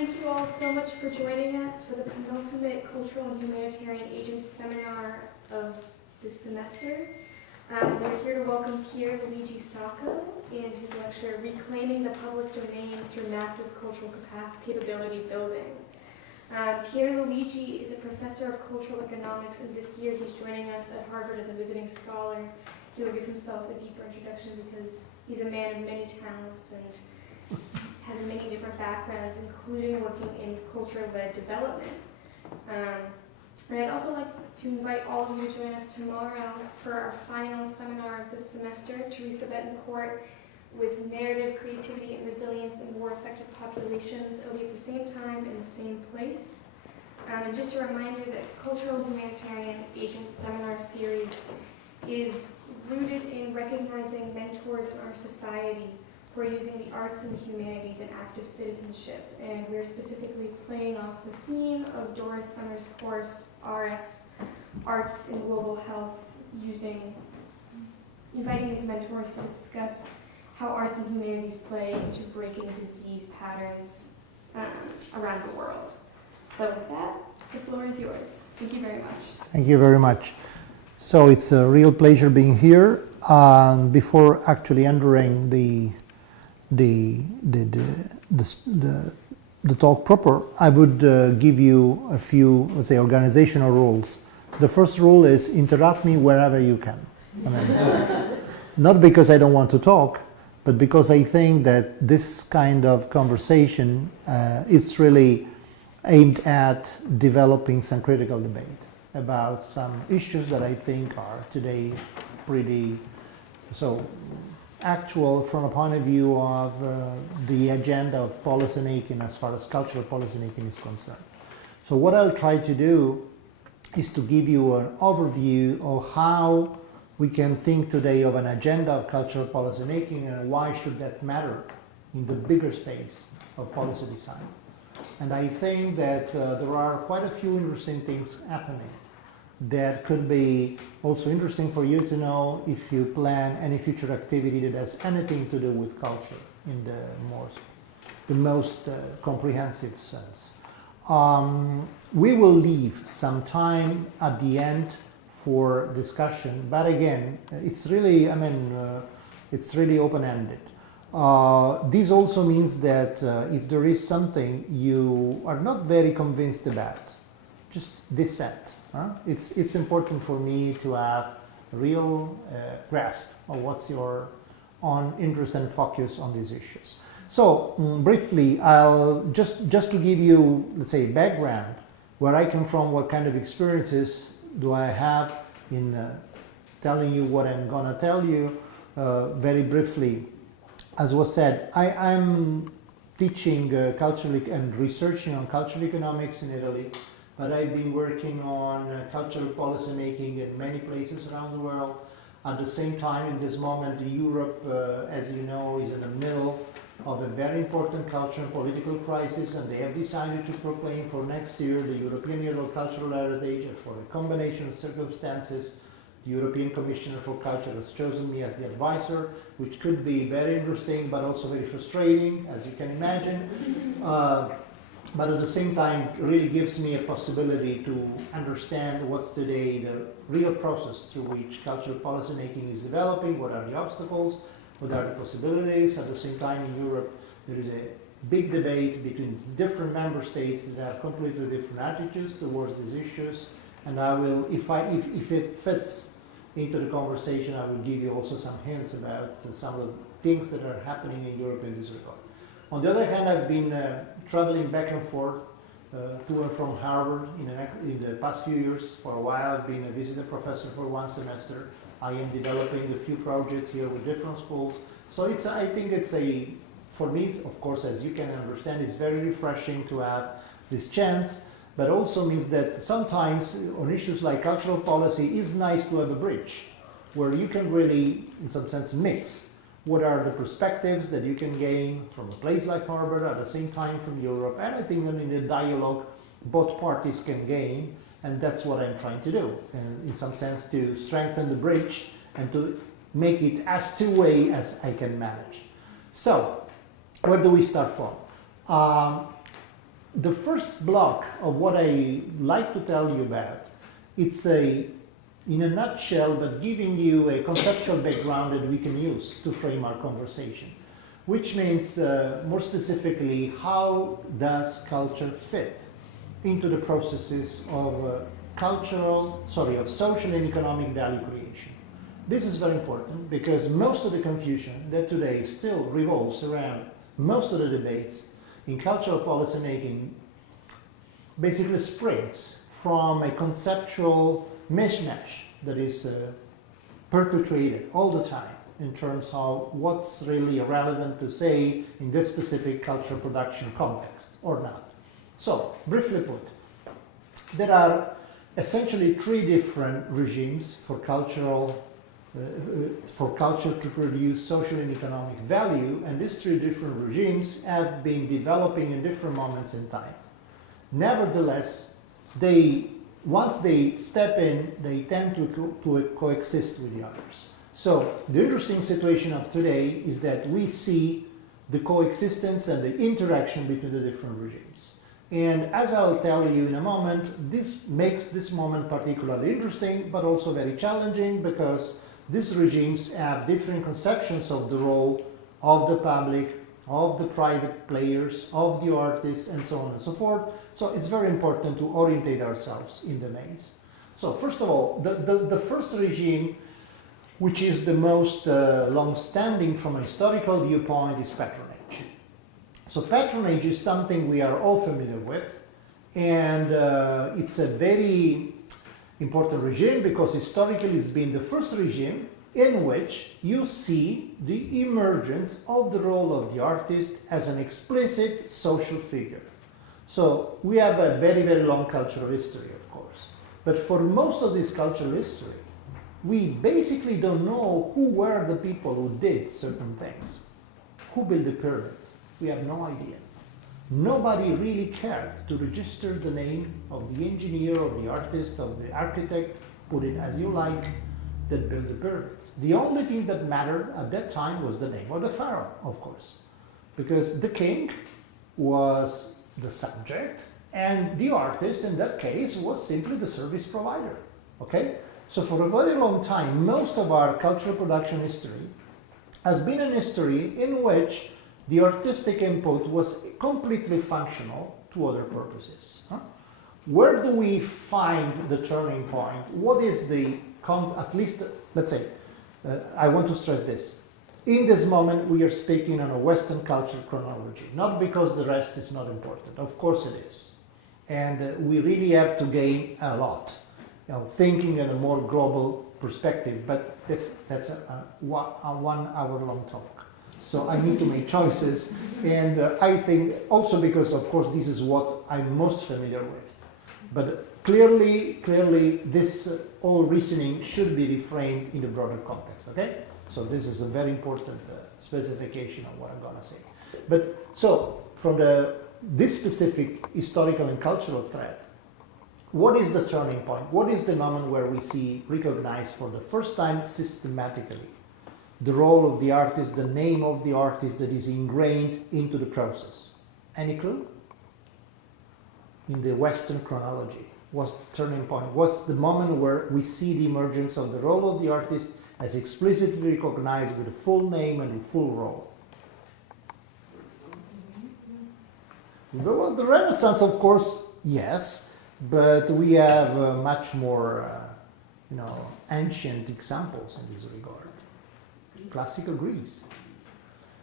thank you all so much for joining us for the penultimate Cultural and Humanitarian Agents Seminar of this semester. We're here to welcome Pier, Luigi, Sacco and his lecture, Reclaiming the Public Domain Through Massive Cultural Capability Building. Pier Luigi is a professor of cultural economics, and this year he's joining us at Harvard as a visiting scholar. He will give himself a deeper introduction because he's a man of many talents and has many different backgrounds, including working in culture-led development. And I'd also like to invite all of you to join us tomorrow for our final seminar of this semester, Teresa Betancourt, with Narrative, Creativity, and Resilience in War-Affected Populations. It'll be at the same time in the same place. And just a reminder that Cultural Humanitarian Agents Seminar Series is rooted in recognizing mentors in our society who are using the arts and the humanities in active citizenship. And we're specifically playing off the theme of Doris Summers' course, RX, Arts in Global Health, inviting these mentors to discuss how arts and humanities play into breaking disease patterns around the world. So with that, the floor is yours. Thank you very much. Thank you very much. So it's a real pleasure being here. Before actually entering the talk proper, I would give you a few, let's say, organizational rules. The first rule is interrupt me wherever you can. I mean, not because I don't want to talk, but because I think that this kind of conversation is really aimed at developing some critical debate about some issues that I think are today pretty actual from a point of view of the agenda of policymaking as far as cultural policymaking is concerned. So what I'll try to do is to give you an overview of how we can think today of an agenda of cultural policymaking and why should that matter in the bigger space of policy design. And I think that there are quite a few interesting things happening that could be also interesting for you to know if you plan any future activity that has anything to do with culture in the most comprehensive sense. We will leave some time at the end for discussion, but again, it's really, it's really open-ended. This also means that if there is something you are not very convinced about, just dissent. It's important for me to have a real grasp of what's your own interest and focus on these issues. So briefly, I'll just to give you, let's say, background, where I come from, what kind of experiences do I have in telling you what I'm gonna tell you. Very briefly, as was said, I'm teaching cultural and researching on cultural economics in Italy. But I've been working on cultural policy making in many places around the world. At the same time, in this moment, Europe, as you know, is in the middle of a very important cultural and political crisis, and they have decided to proclaim for next year the European Year of Cultural Heritage, and for a combination of circumstances, the European Commissioner for Culture has chosen me as the advisor, which could be very interesting, but also very frustrating, as you can imagine. But at the same time, it really gives me a possibility to understand what's today the real process through which cultural policy making is developing, what are the obstacles, what are the possibilities. At the same time, in Europe, there is a big debate between different member states that have completely different attitudes towards these issues. And I will, if it fits into the conversation, I will give you also some hints about some of the things that are happening in Europe in this regard. On the other hand, I've been traveling back and forth to and from Harvard in the past few years. For a while, I've been a visiting professor for one semester. I am developing a few projects here with different schools. So I think it's for me, of course, as you can understand, it's very refreshing to have this chance, but also means that sometimes on issues like cultural policy, it's nice to have a bridge where you can really, in some sense, mix what are the perspectives that you can gain from a place like Harvard, at the same time from Europe, and I think that in the dialogue both parties can gain, and that's what I'm trying to do, and in some sense to strengthen the bridge and to make it as two-way as I can manage. So, where do we start from? the first block of what I like to tell you about, it's in a nutshell, but giving you a conceptual background that we can use to frame our conversation, which means more specifically, how does culture fit into the processes of social and economic value creation. This is very important because most of the confusion that today still revolves around most of the debates in cultural policy making basically springs from a conceptual mishmash that is perpetuated all the time in terms of what's really relevant to say in this specific cultural production context or not. So, briefly put, there are essentially three different regimes for culture to produce social and economic value, and these three different regimes have been developing in different moments in time. Nevertheless, once they step in, they tend to coexist with the others. So the interesting situation of today is that we see the coexistence and the interaction between the different regimes. And as I'll tell you in a moment, this makes this moment particularly interesting, but also very challenging because these regimes have different conceptions of the role of the public, of the private players, of the artists, and so on and so forth. So it's very important to orientate ourselves in the maze. So first of all, the first regime, which is the most long-standing from a historical viewpoint, is patronage. So patronage is something we are all familiar with, and it's a very important regime because historically it's been the first regime in which you see the emergence of the role of the artist as an explicit social figure. So we have a very, very long cultural history, of course. But for most of this cultural history, we basically don't know who were the people who did certain things. Who built the pyramids? We have no idea. Nobody really cared to register the name of the engineer or the artist, of the architect, put it as you like, that built the pyramids. The only thing that mattered at that time was the name of the pharaoh, of course, because the king was the subject and the artist in that case was simply the service provider. Okay? So for a very long time, most of our cultural production history has been an history in which the artistic input was completely functional to other purposes. Where do we find the turning point? What is the, at least, let's say, I want to stress this. In this moment, we are speaking on a Western culture chronology, not because the rest is not important. Of course it is. And we really have to gain a lot, thinking in a more global perspective, but that's a 1 hour long talk. So I need to make choices, and I think also because, of course, this is what I'm most familiar with. But clearly, this all reasoning should be reframed in the broader context, okay? So this is a very important specification of what I'm going to say. But so, from this specific historical and cultural thread, what is the turning point? What is the moment where we see recognized for the first time systematically the role of the artist, the name of the artist that is ingrained into the process? Any clue? In the Western chronology, what's the turning point? What's the moment where we see the emergence of the role of the artist as explicitly recognized with a full name and a full role? Well, the Renaissance, of course, yes, but we have much more, ancient examples in this regard. Classical Greece.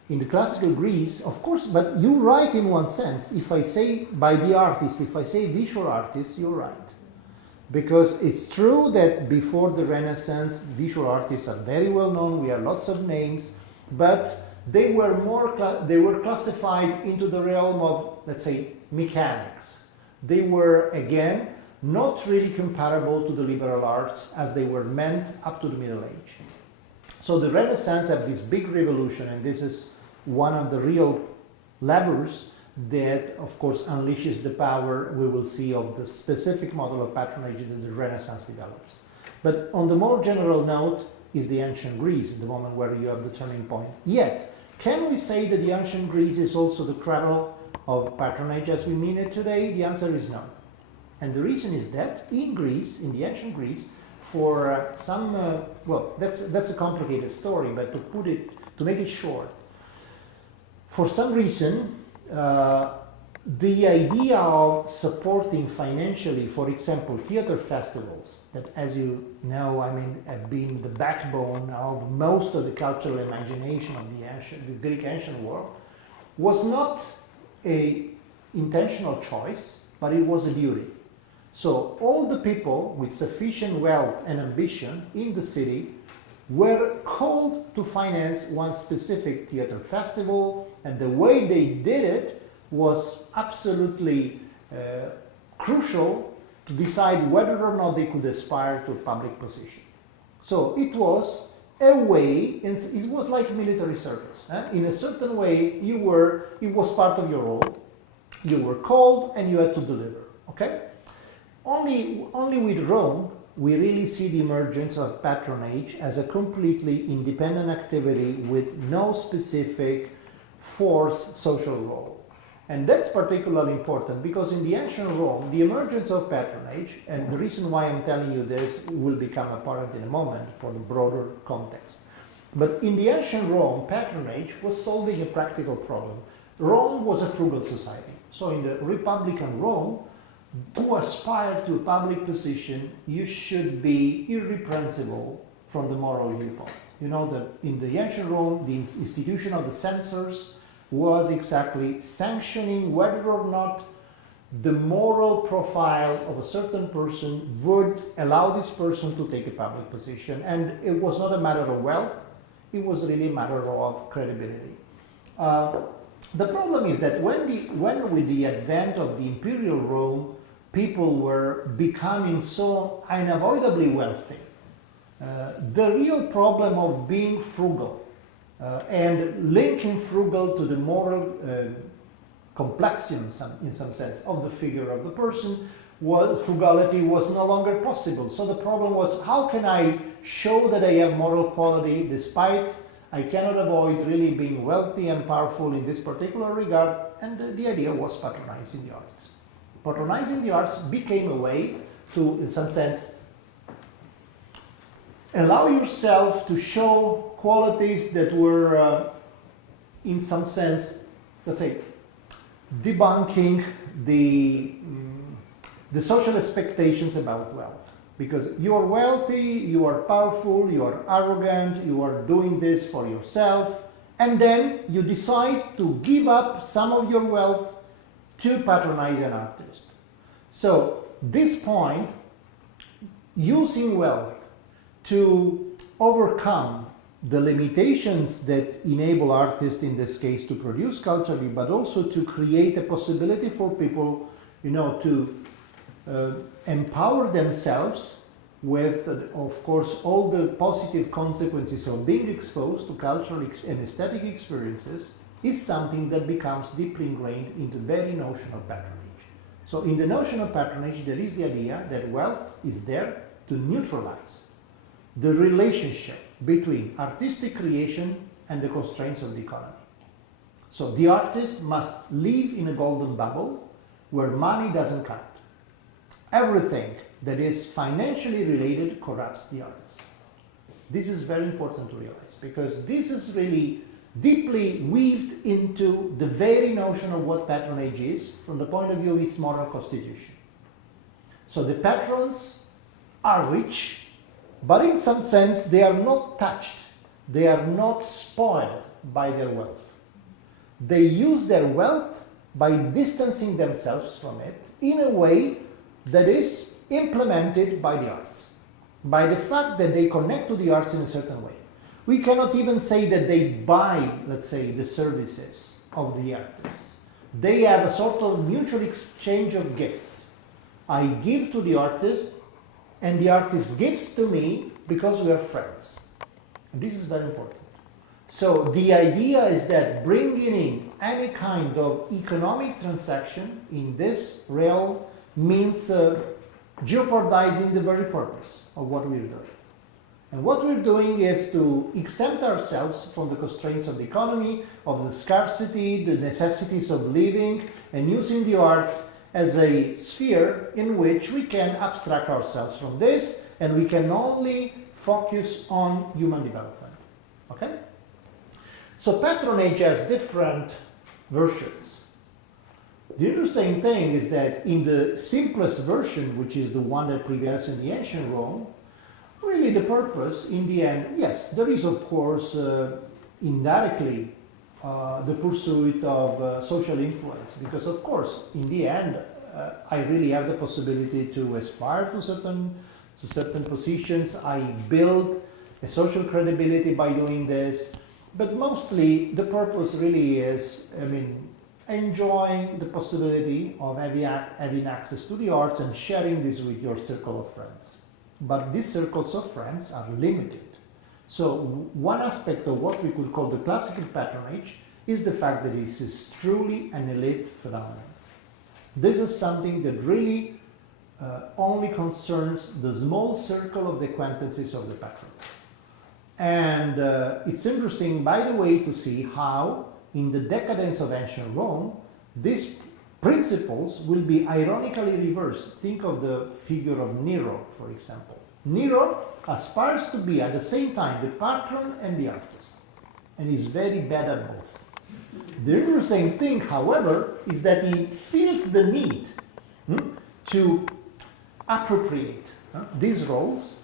In the classical Greece, of course, but you're right in one sense. If I say by the artist, if I say visual artists, you're right. Because it's true that before the Renaissance, visual artists are very well known. We have lots of names, but they were classified into the realm of, let's say, mechanics. They were, again, not really comparable to the liberal arts as they were meant up to the Middle Age. So the Renaissance had this big revolution, and this is one of the real levers that, of course, unleashes the power we will see of the specific model of patronage that the Renaissance develops. But on the more general note is the ancient Greece, the moment where you have the turning point. Yet, can we say that the ancient Greece is also the cradle of patronage as we mean it today? The answer is no. And the reason is that in Greece, in the ancient Greece, for well, that's a complicated story, but to make it short, for some reason, the idea of supporting financially, for example, theater festivals, that as you know, I mean, have been the backbone of most of the cultural imagination of the Greek ancient world, was not an intentional choice, but it was a duty. So all the people with sufficient wealth and ambition in the city were called to finance one specific theater festival, and the way they did it was absolutely crucial to decide whether or not they could aspire to a public position. So it was a way, it was like military service. In a certain way, it was part of your role. You were called and you had to deliver. Okay? Only with Rome, we really see the emergence of patronage as a completely independent activity with no specific forced social role. And that's particularly important because in the ancient Rome, the emergence of patronage, and the reason why I'm telling you this will become apparent in a moment for the broader context. But in the ancient Rome, patronage was solving a practical problem. Rome was a frugal society. So in the Republican Rome, to aspire to a public position, you should be irrepressible from the moral viewpoint. You know that in the ancient Rome, the institution of the censors was exactly sanctioning whether or not the moral profile of a certain person would allow this person to take a public position. And it was not a matter of wealth, it was really a matter of credibility. The problem is that when with the advent of the imperial Rome, people were becoming so unavoidably wealthy, the real problem of being frugal and linking frugal to the moral complexion in some sense of the figure of the person, frugality was no longer possible. So the problem was, how can I show that I have moral quality despite I cannot avoid really being wealthy and powerful in this particular regard? And the idea was patronizing the arts. Patronizing the arts became a way to, in some sense, allow yourself to show qualities that were, in some sense, let's say, debunking the social expectations about wealth. Because you are wealthy, you are powerful, you are arrogant, you are doing this for yourself, and then you decide to give up some of your wealth to patronize an artist. So this point, using wealth to overcome the limitations that enable artists in this case to produce culturally, but also to create a possibility for people, you know, to empower themselves with, of course, all the positive consequences of being exposed to cultural and aesthetic experiences, is something that becomes deeply ingrained in the very notion of patronage. So in the notion of patronage, there is the idea that wealth is there to neutralize the relationship between artistic creation and the constraints of the economy. So the artist must live in a golden bubble where money doesn't count. Everything that is financially related corrupts the arts. This is very important to realize because this is really deeply weaved into the very notion of what patronage is from the point of view of its moral constitution. So the patrons are rich, but in some sense they are not touched, they are not spoiled by their wealth. They use their wealth by distancing themselves from it in a way that is implemented by the arts, by the fact that they connect to the arts in a certain way. We cannot even say that they buy, let's say, the services of the artists. They have a sort of mutual exchange of gifts. I give to the artist, and the artist gives to me because we are friends. And this is very important. So the idea is that bringing in any kind of economic transaction in this realm means jeopardizing the very purpose of what we're doing. And what we're doing is to exempt ourselves from the constraints of the economy, of the scarcity, the necessities of living, and using the arts as a sphere in which we can abstract ourselves from this, and we can only focus on human development. Okay? So patronage has different versions. The interesting thing is that in the simplest version, which is the one that prevails in the ancient Rome, really the purpose in the end, yes, there is of course indirectly the pursuit of social influence, because of course in the end I really have the possibility to aspire to certain positions. I build a social credibility by doing this, but mostly the purpose really is, enjoying the possibility of having access to the arts and sharing this with your circle of friends. But these circles of friends are limited. So one aspect of what we could call the classical patronage is the fact that this is truly an elite phenomenon. This is something that really only concerns the small circle of the acquaintances of the patron. And it's interesting, by the way, to see how in the decadence of ancient Rome, these principles will be ironically reversed. Think of the figure of Nero, for example. Nero aspires to be at the same time the patron and the artist, and is very bad at both. The interesting thing, however, is that he feels the need to appropriate these roles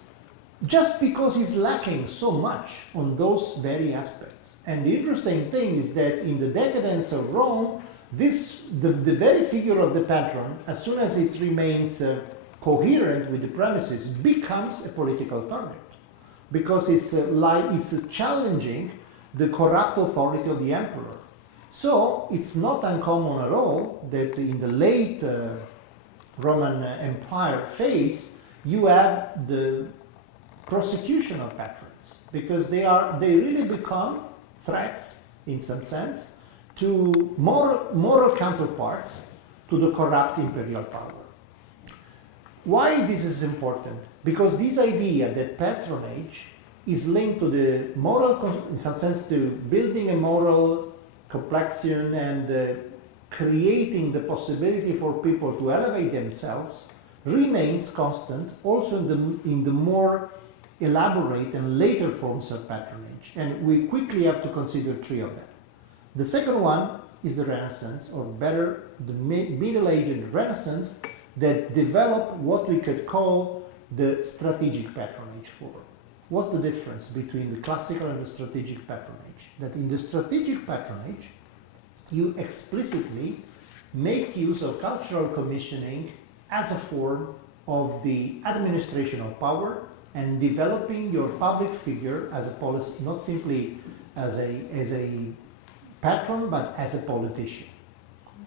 just because he's lacking so much on those very aspects. And the interesting thing is that in the decadence of Rome, the very figure of the patron, as soon as it remains coherent with the premises, becomes a political target, because it's challenging the corrupt authority of the emperor. So it's not uncommon at all that in the late Roman Empire phase, you have the prosecution of patrons, because they really become threats, in some sense, to moral counterparts to the corrupt imperial power. Why this is important? Because this idea that patronage is linked to the moral, in some sense, to building a moral complexion and creating the possibility for people to elevate themselves, remains constant also in the more elaborate and later forms of patronage. And we quickly have to consider three of them. The second one is the Renaissance, or better, the Middle Age and the Renaissance, that develop what we could call the strategic patronage form. What's the difference between the classical and the strategic patronage? That in the strategic patronage, you explicitly make use of cultural commissioning as a form of the administration of power and developing your public figure as a policy, not simply as a patron, but as a politician.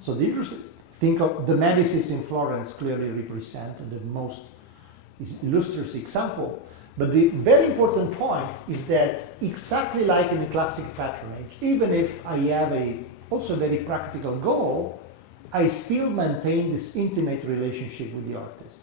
So the interesting, think of the Medicis in Florence clearly represent the most illustrious example. But the very important point is that exactly like in the classic patronage, even if I have also a very practical goal, I still maintain this intimate relationship with the artist.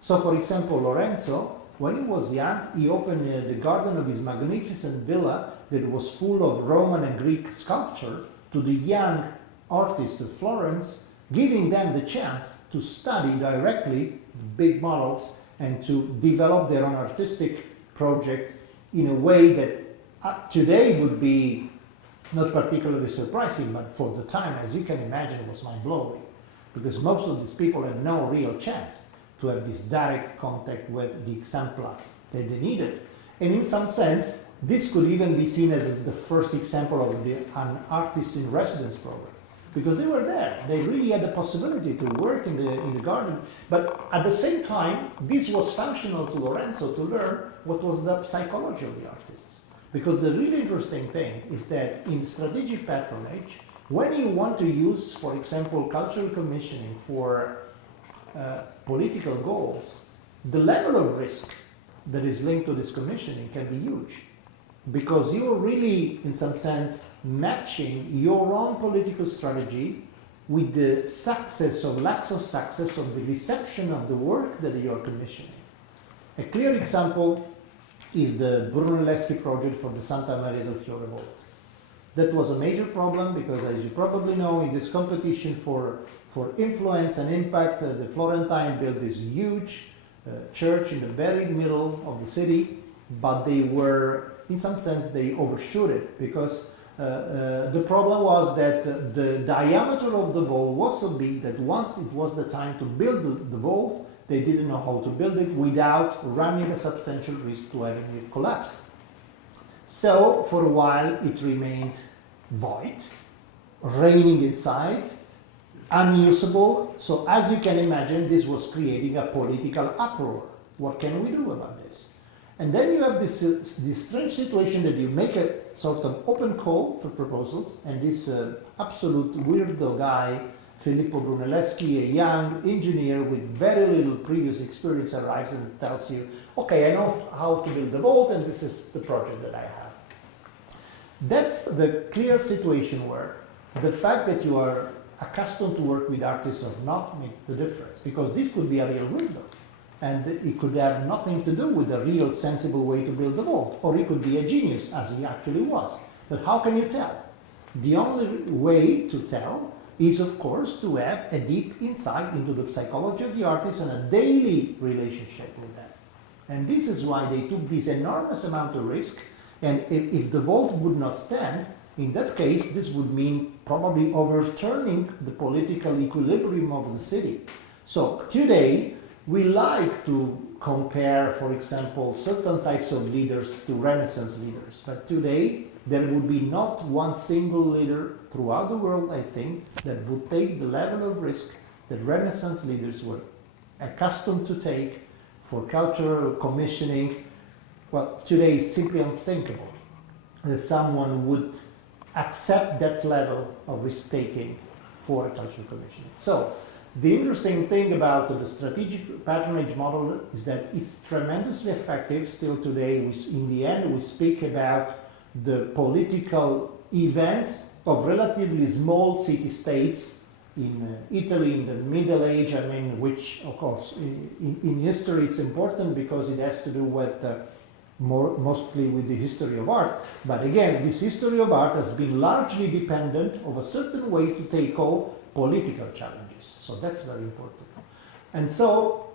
So for example, Lorenzo, when he was young, he opened the garden of his magnificent villa that was full of Roman and Greek sculpture to the young artists of Florence, giving them the chance to study directly big models and to develop their own artistic projects in a way that today would be not particularly surprising, but for the time, as you can imagine, was mind-blowing, because most of these people had no real chance to have this direct contact with the exemplar that they needed. And in some sense, this could even be seen as the first example of an artist in residence program, because they were there. They really had the possibility to work in the garden. But at the same time, this was functional to Lorenzo to learn what was the psychology of the artists. Because the really interesting thing is that in strategic patronage, when you want to use, for example, cultural commissioning for political goals, the level of risk that is linked to this commissioning can be huge, because you're really, in some sense, matching your own political strategy with the success or lack of success of the reception of the work that you're commissioning. A clear example is the Brunelleschi project for the Santamarina del Fiore vault. That was a major problem because, as you probably know, in this competition for influence and impact, the Florentine built this huge church in the very middle of the city, but they were, in some sense, they overshoot it because the problem was that the diameter of the vault was so big that once it was the time to build the vault, they didn't know how to build it without running a substantial risk to having it collapse. So for a while it remained void, raining inside, unusable. So as you can imagine, this was creating a political uproar. What can we do about this? And then you have this strange situation that you make a sort of open call for proposals, and this absolute weirdo guy, Filippo Brunelleschi, a young engineer with very little previous experience, arrives and tells you, okay, I know how to build the vault, and this is the project that I have. That's the clear situation where the fact that you are accustomed to work with artists or not makes the difference, because this could be a real window. And it could have nothing to do with a real sensible way to build the vault, or he could be a genius, as he actually was. But how can you tell? The only way to tell is, of course, to have a deep insight into the psychology of the artist and a daily relationship with them. And this is why they took this enormous amount of risk, and if the vault would not stand, in that case, this would mean probably overturning the political equilibrium of the city. So today, we like to compare, for example, certain types of leaders to Renaissance leaders. But today, there would be not one single leader throughout the world, I think, that would take the level of risk that Renaissance leaders were accustomed to take for cultural commissioning. Well, today it's simply unthinkable that someone would accept that level of risk-taking for a cultural commissioning. So, the interesting thing about the strategic patronage model is that it's tremendously effective still today. In the end, we speak about the political events of relatively small city-states in Italy in the Middle Age, I mean, which, of course, in history it's important because it has to do with mostly with the history of art. But again, this history of art has been largely dependent of a certain way to tackle political challenges. So that's very important. And so,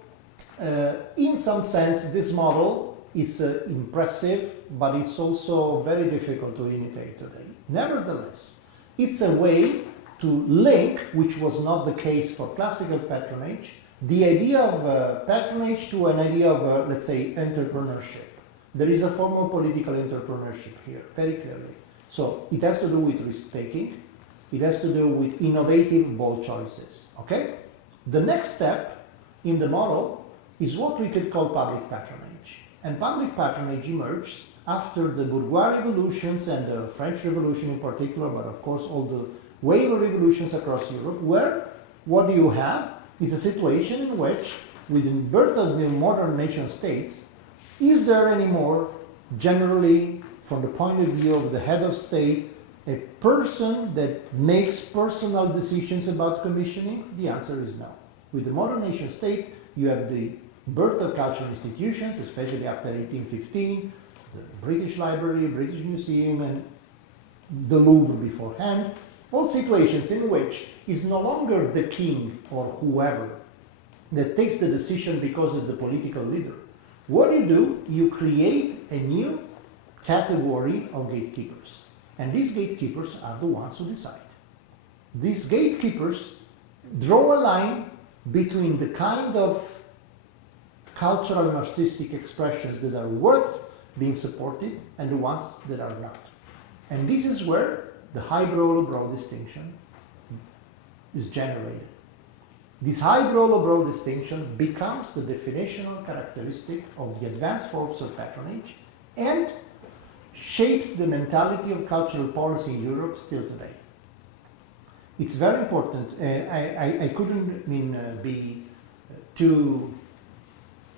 in some sense, this model is impressive, but it's also very difficult to imitate today. Nevertheless, it's a way to link, which was not the case for classical patronage, the idea of patronage to an idea of, let's say, entrepreneurship. There is a form of political entrepreneurship here, very clearly. So it has to do with risk-taking. It has to do with innovative, bold choices, okay? The next step in the model is what we could call public patronage. And public patronage emerged after the bourgeois revolutions and the French Revolution in particular, but of course all the wave of revolutions across Europe, where what you have is a situation in which, with the birth of the modern nation states, is there anymore, generally, from the point of view of the head of state, a person that makes personal decisions about commissioning? The answer is no. With the modern nation state, you have the birth of cultural institutions, especially after 1815, the British Library, British Museum, and the Louvre beforehand. All situations in which it's no longer the king or whoever that takes the decision because of the political leader. What do? You create a new category of gatekeepers. And these gatekeepers are the ones who decide. These gatekeepers draw a line between the kind of cultural and artistic expressions that are worth being supported and the ones that are not. And this is where the highbrow low-brow distinction is generated. This highbrow low-brow distinction becomes the definitional characteristic of the advanced forms of patronage and shapes the mentality of cultural policy in Europe still today. It's very important. I couldn't be too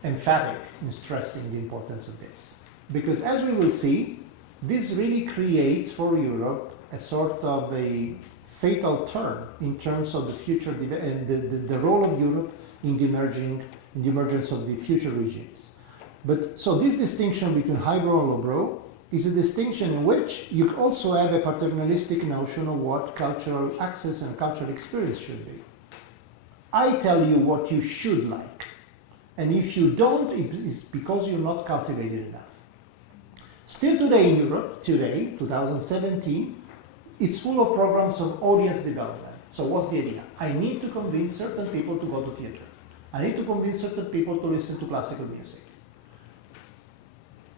emphatic in stressing the importance of this. Because as we will see, this really creates for Europe a sort of a fatal turn in terms of the future, the role of Europe in the emergence of the future regimes. But so this distinction between highbrow and lowbrow is a distinction in which you also have a paternalistic notion of what cultural access and cultural experience should be. I tell you what you should like, and if you don't, it's because you're not cultivated enough. Still today in Europe, 2017, it's full of programs of audience development. So what's the idea? I need to convince certain people to go to theater. I need to convince certain people to listen to classical music.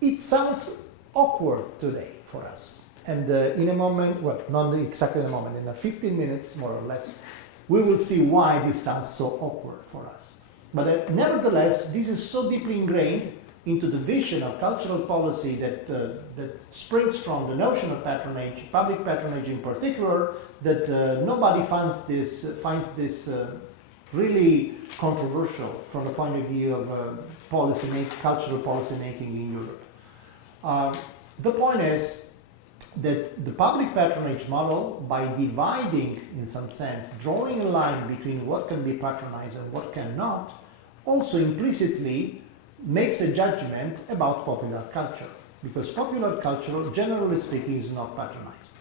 It sounds awkward today for us. And in a moment, well, not exactly in a moment, in 15 minutes more or less, we will see why this sounds so awkward for us. But nevertheless, this is so deeply ingrained into the vision of cultural policy that springs from the notion of patronage, public patronage in particular, that nobody finds this really controversial from the point of view of cultural policy making in Europe. The point is that the public patronage model, by dividing, in some sense, drawing a line between what can be patronized and what cannot, also implicitly makes a judgment about popular culture. Because popular culture, generally speaking, is not patronized.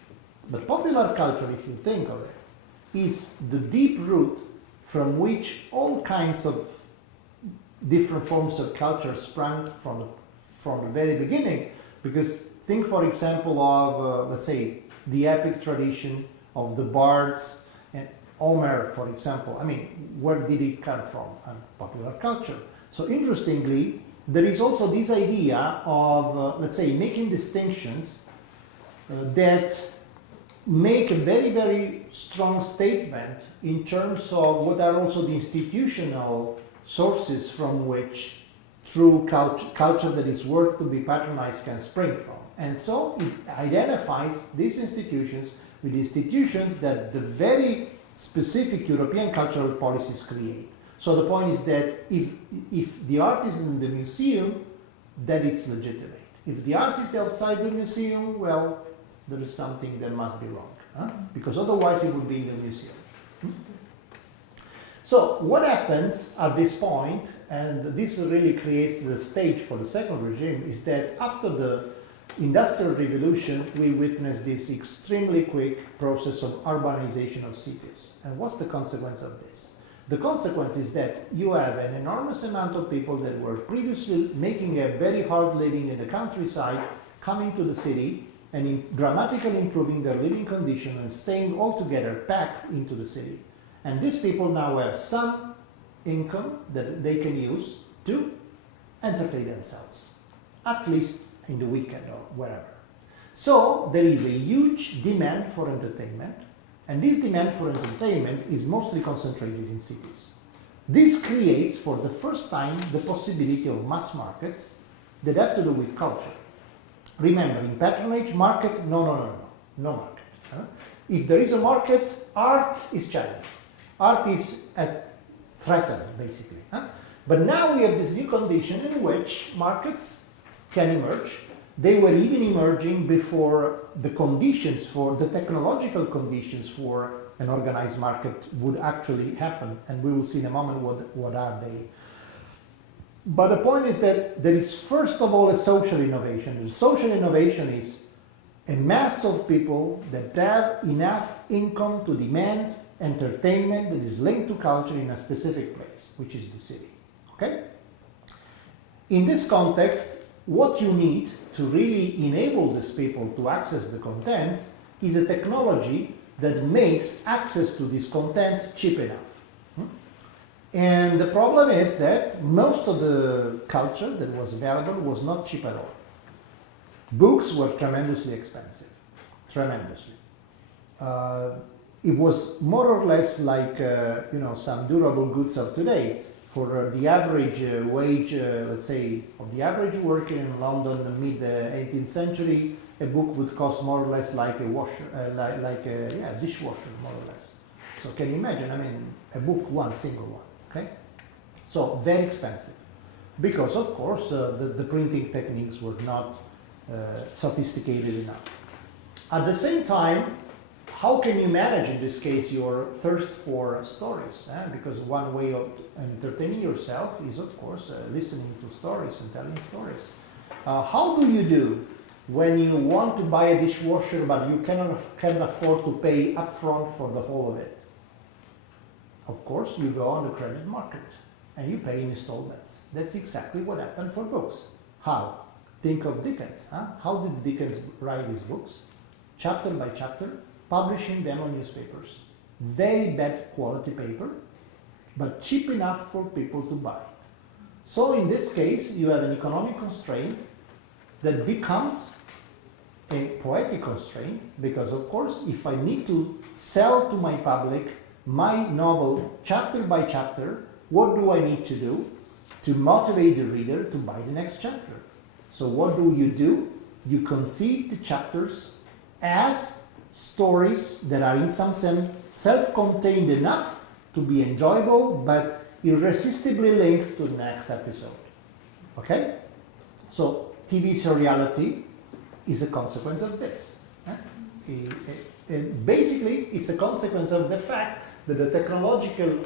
But popular culture, if you think of it, is the deep root from which all kinds of different forms of culture sprang from the very beginning. Because think, for example, of, let's say, the epic tradition of the bards and Homer, for example. I mean, where did it come from? Popular culture. So interestingly, there is also this idea of, let's say, making distinctions that make a very, very strong statement in terms of what are also the institutional sources from which true culture that is worth to be patronized can spring from. And so it identifies these institutions with institutions that the very specific European cultural policies create. So the point is that if the art is in the museum, then it's legitimate. If the art is outside the museum, well, there is something that must be wrong, huh? Because otherwise it would be in the museum. So what happens at this point, and this really creates the stage for the second regime, is that after the Industrial Revolution, we witness this extremely quick process of urbanization of cities. And what's the consequence of this? The consequence is that you have an enormous amount of people that were previously making a very hard living in the countryside, coming to the city and dramatically improving their living condition and staying altogether packed into the city. And these people now have some income that they can use to entertain themselves, at least in the weekend or wherever. So there is a huge demand for entertainment, and this demand for entertainment is mostly concentrated in cities. This creates, for the first time, the possibility of mass markets that have to do with culture. Remember, in patronage, market, no market. Huh? If there is a market, art is challenged. Art is threatened, basically. Huh? But now we have this new condition in which markets can emerge. They were even emerging before the conditions for, the technological conditions for an organized market would actually happen. And we will see in a moment what are they. But the point is that there is first of all a social innovation. And social innovation is a mass of people that have enough income to demand entertainment that is linked to culture in a specific place, which is the city. Okay? In this context, what you need to really enable these people to access the contents is a technology that makes access to these contents cheap enough. And the problem is that most of the culture that was available was not cheap at all. Books were tremendously expensive, tremendously. It was more or less like some durable goods of today. For the average wage, let's say, of the average worker in London in the mid-18th century, a book would cost more or less like a washer, like a dishwasher, more or less. So can you imagine? I mean, a book, one single one. Okay, so very expensive, because of course the printing techniques were not sophisticated enough. At the same time, how can you manage, in this case, your thirst for stories? Because one way of entertaining yourself is, of course, listening to stories and telling stories. How do you do when you want to buy a dishwasher but you can't afford to pay upfront for the whole of it? Of course, you go on the credit market and you pay in installments. That's exactly what happened for books. How? Think of Dickens. How did Dickens write his books? Chapter by chapter, publishing them on newspapers. Very bad quality paper, but cheap enough for people to buy it. So in this case, you have an economic constraint that becomes a poetic constraint, because of course, if I need to sell to my public my novel chapter by chapter, what do I need to do to motivate the reader to buy the next chapter? So what do? You conceive the chapters as stories that are in some sense self-contained enough to be enjoyable, but irresistibly linked to the next episode. Okay? So TV seriality is a consequence of this. Basically, it's a consequence of the fact that the technological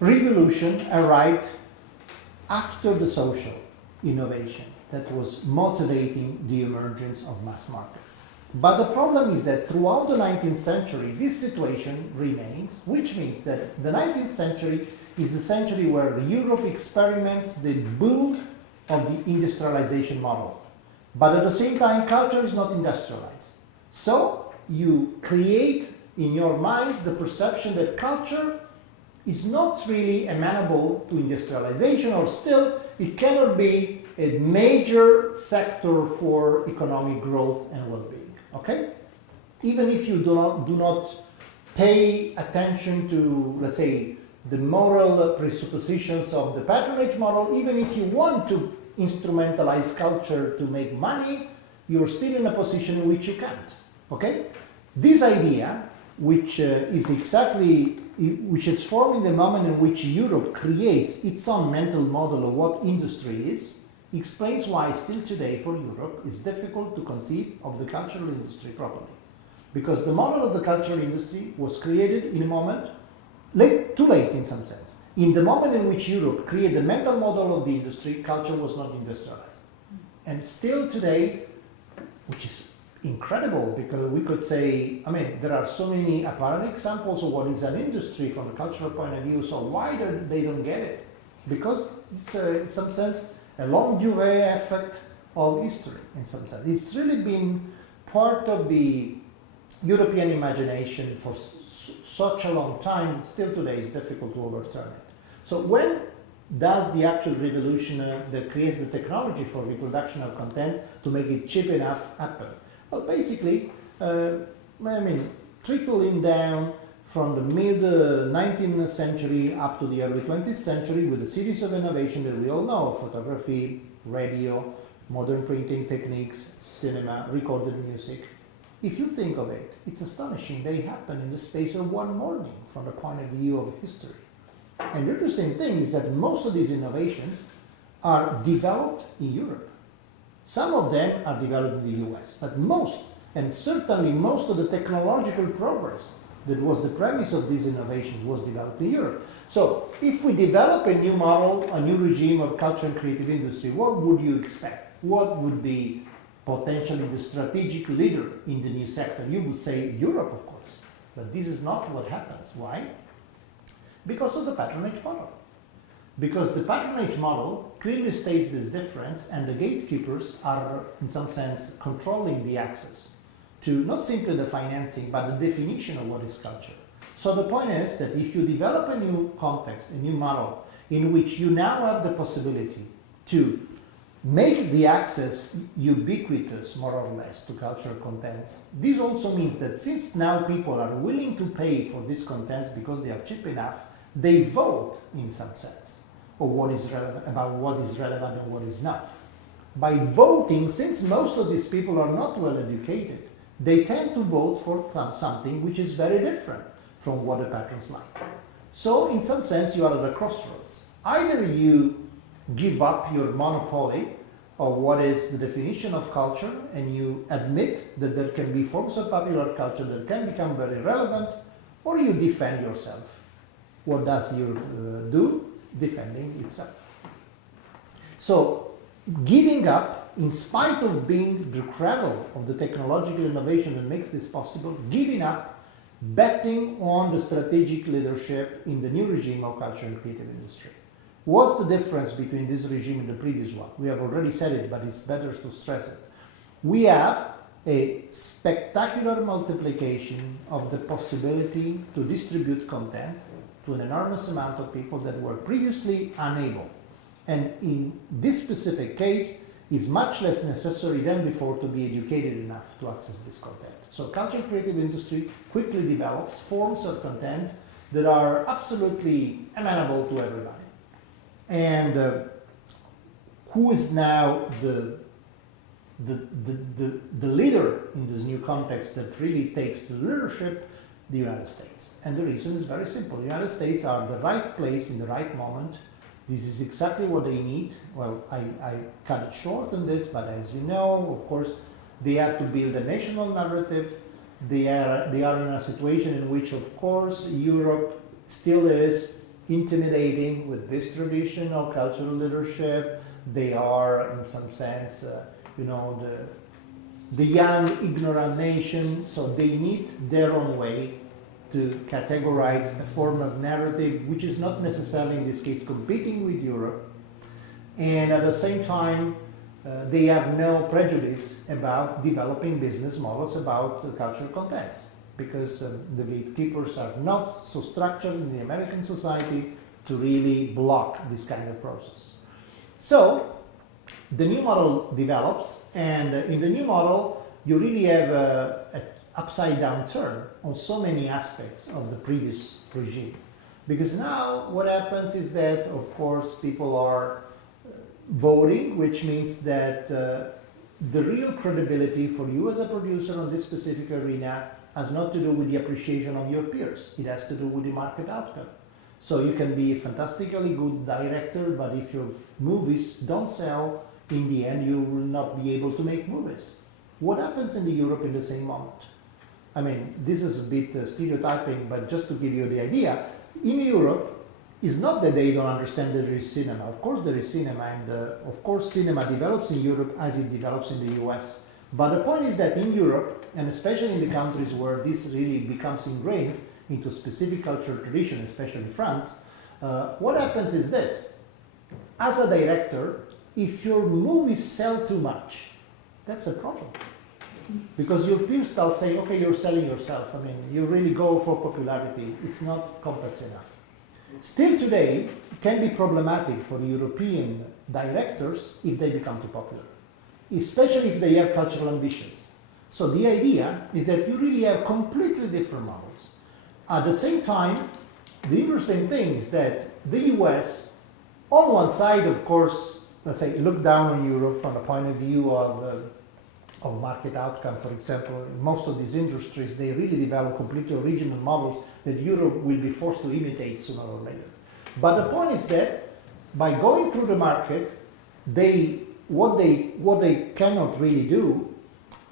revolution arrived after the social innovation that was motivating the emergence of mass markets. But the problem is that throughout the 19th century, this situation remains, which means that the 19th century is a century where Europe experiments the boom of the industrialization model. But at the same time, culture is not industrialized. So you create in your mind the perception that culture is not really amenable to industrialization, or still it cannot be a major sector for economic growth and well-being. Okay? Even if you do not pay attention to, let's say, the moral presuppositions of the patronage model, even if you want to instrumentalize culture to make money, you're still in a position in which you can't. Okay? This idea, which is forming the moment in which Europe creates its own mental model of what industry is, explains why still today for Europe it's difficult to conceive of the cultural industry properly. Because the model of the cultural industry was created in a moment, too late in some sense. In the moment in which Europe created the mental model of the industry, culture was not industrialized. And still today, which is incredible, because we could say, I mean, there are so many apparent examples of what is an industry from a cultural point of view, so why they don't get it? Because it's in some sense a longue durée effect of history, in some sense. It's really been part of the European imagination for such a long time, still today it's difficult to overturn it. So when does the actual revolution that creates the technology for reproduction of content to make it cheap enough happen? Well, basically, trickling down from the mid-19th century up to the early 20th century with a series of innovations that we all know: photography, radio, modern printing techniques, cinema, recorded music. If you think of it, it's astonishing they happen in the space of one morning from the point of view of history. And the interesting thing is that most of these innovations are developed in Europe. Some of them are developed in the US, but most, and certainly most of the technological progress that was the premise of these innovations was developed in Europe. So if we develop a new model, a new regime of culture and creative industry, what would you expect? What would be potentially the strategic leader in the new sector? You would say Europe, of course. But this is not what happens. Why? Because of the patronage model. Because the patronage model clearly states this difference, and the gatekeepers are, in some sense, controlling the access to not simply the financing, but the definition of what is culture. So the point is that if you develop a new context, a new model, in which you now have the possibility to make the access ubiquitous, more or less, to cultural contents, this also means that since now people are willing to pay for these contents because they are cheap enough, they vote, in some sense, of what is about what is relevant and what is not. By voting, since most of these people are not well educated, they tend to vote for something which is very different from what the patrons like. So, in some sense, you are at a crossroads. Either you give up your monopoly of what is the definition of culture, and you admit that there can be forms of popular culture that can become very relevant, or you defend yourself. What does Europe do? Defending itself. So, giving up, in spite of being the cradle of the technological innovation that makes this possible, giving up, betting on the strategic leadership in the new regime of culture and creative industry. What's the difference between this regime and the previous one? We have already said it, but it's better to stress it. We have a spectacular multiplication of the possibility to distribute content to an enormous amount of people that were previously unable. And in this specific case, it's much less necessary than before to be educated enough to access this content. So culture and creative industry quickly develops forms of content that are absolutely amenable to everybody. And who is now the leader in this new context that really takes the leadership? The United States. And the reason is very simple. The United States are the right place in the right moment. This is exactly what they need. Well, I cut it short on this, but as you know, of course, they have to build a national narrative. They are in a situation in which, of course, Europe still is intimidating with this tradition of cultural leadership. They are, in some sense, the young, ignorant nation, so they need their own way to categorize a form of narrative which is not necessarily, in this case, competing with Europe. And at the same time, they have no prejudice about developing business models about cultural contents, because the gatekeepers are not so structured in the American society to really block this kind of process. So, the new model develops, and in the new model, you really have an upside-down turn on so many aspects of the previous regime. Because now what happens is that, of course, people are voting, which means that the real credibility for you as a producer on this specific arena has not to do with the appreciation of your peers. It has to do with the market outcome. So you can be a fantastically good director, but if your movies don't sell, in the end, you will not be able to make movies. What happens in the Europe in the same moment? I mean, this is a bit stereotyping, but just to give you the idea, in Europe, it's not that they don't understand that there is cinema. Of course there is cinema, and of course cinema develops in Europe as it develops in the US. But the point is that in Europe, and especially in the countries where this really becomes ingrained into specific cultural tradition, especially France, what happens is this. As a director, if your movies sell too much, that's a problem. Because your peers start saying, okay, you're selling yourself. I mean, you really go for popularity. It's not complex enough. Still today, it can be problematic for European directors if they become too popular, especially if they have cultural ambitions. So the idea is that you really have completely different models. At the same time, the interesting thing is that the US, on one side, of course, let's say, look down on Europe from the point of view of market outcome. For example, in most of these industries, they really develop completely original models that Europe will be forced to imitate sooner or later. But the point is that by going through the market, what they cannot really do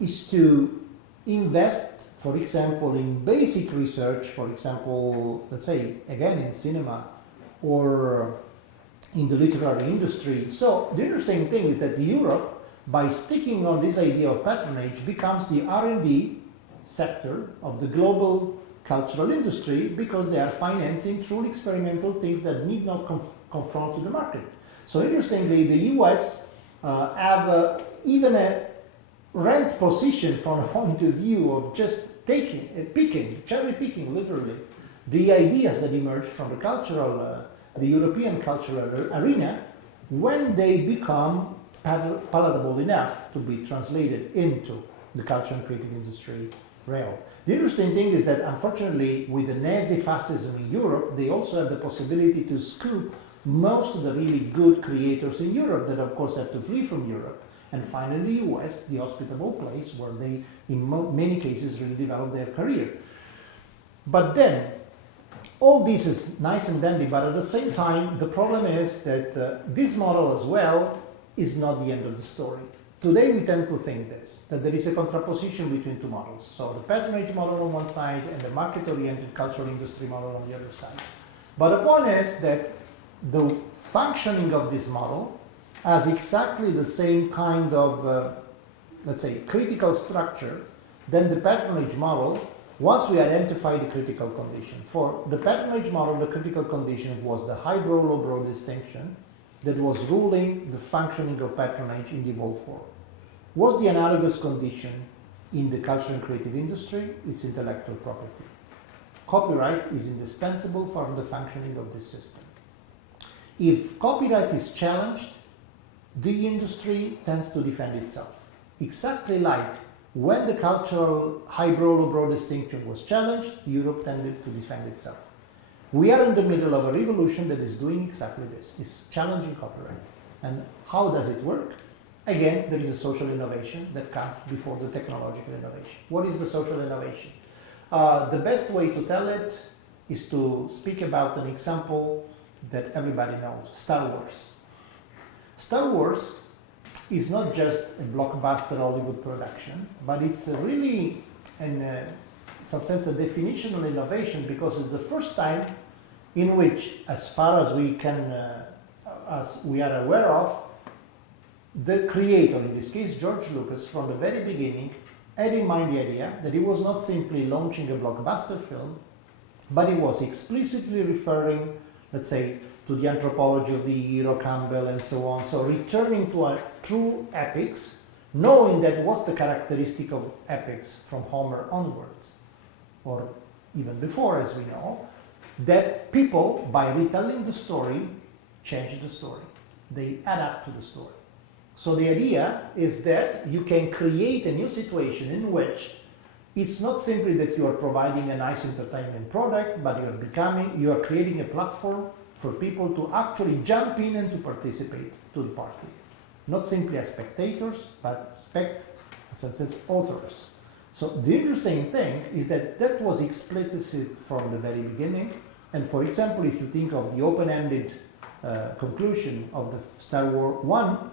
is to invest, for example, in basic research, for example, let's say, again, in cinema or in the literary industry. So the interesting thing is that Europe, by sticking on this idea of patronage, becomes the R&D sector of the global cultural industry, because they are financing truly experimental things that need not confront to the market. So interestingly, the US have even a rent position from a point of view of just cherry picking literally, the ideas that emerge from the cultural, the European cultural arena, when they become palatable enough to be translated into the culture and creative industry realm. The interesting thing is that, unfortunately, with the Nazi fascism in Europe, they also have the possibility to scoop most of the really good creators in Europe that, of course, have to flee from Europe and find in the US the hospitable place where they, in many cases, really develop their career. But then, all this is nice and dandy, but at the same time, the problem is that this model as well is not the end of the story. Today we tend to think this, that there is a contraposition between two models. So the patronage model on one side and the market-oriented cultural industry model on the other side. But the point is that the functioning of this model has exactly the same kind of, let's say, critical structure than the patronage model once we identify the critical condition. For the patronage model, the critical condition was the high-brow, low-brow distinction that was ruling the functioning of patronage in the evolved form. Was the analogous condition in the cultural and creative industry? It's intellectual property. Copyright is indispensable for the functioning of this system. If copyright is challenged, the industry tends to defend itself. Exactly like when the cultural high-brow, low-brow distinction was challenged, Europe tended to defend itself. We are in the middle of a revolution that is doing exactly this. It's challenging copyright. And how does it work? Again, there is a social innovation that comes before the technological innovation. What is the social innovation? The best way to tell it is to speak about an example that everybody knows, Star Wars. Star Wars is not just a blockbuster Hollywood production, but it's really, in some sense, a definitional innovation because it's the first time in which, as far as we can, as we are aware of, the creator, in this case George Lucas, from the very beginning, had in mind the idea that he was not simply launching a blockbuster film, but he was explicitly referring, let's say, to the anthropology of the hero, Campbell, and so on. So returning to a true epics, knowing that what's the characteristic of epics from Homer onwards, or even before, as we know, that people, by retelling the story, change the story. They add up to the story. So the idea is that you can create a new situation in which it's not simply that you are providing a nice entertainment product, but you are creating a platform for people to actually jump in and to participate to the party. Not simply as spectators, but as authors. So the interesting thing is that that was explicit from the very beginning. And for example, if you think of the open-ended conclusion of the Star Wars 1,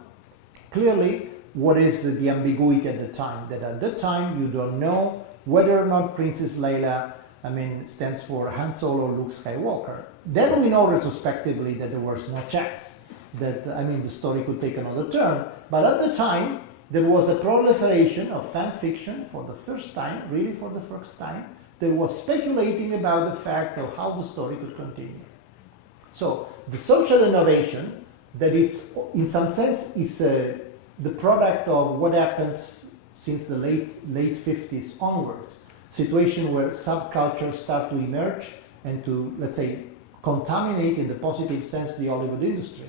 clearly what is the ambiguity at the time? That at that time you don't know whether or not Princess Leia, stands for Han Solo or Luke Skywalker. Then we know retrospectively that there was no chance that, the story could take another turn. But at the time, there was a proliferation of fan fiction for the first time, really for the first time, that was speculating about the fact of how the story could continue. So the social innovation, that is, in some sense, is the product of what happens since the late 50s onwards. Situation where subcultures start to emerge and to, let's say, contaminate in the positive sense the Hollywood industry.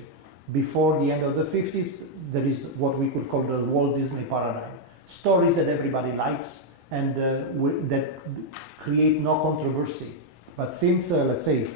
Before the end of the 50s, there is what we could call the Walt Disney paradigm. Stories that everybody likes and that create no controversy. But since, let's say,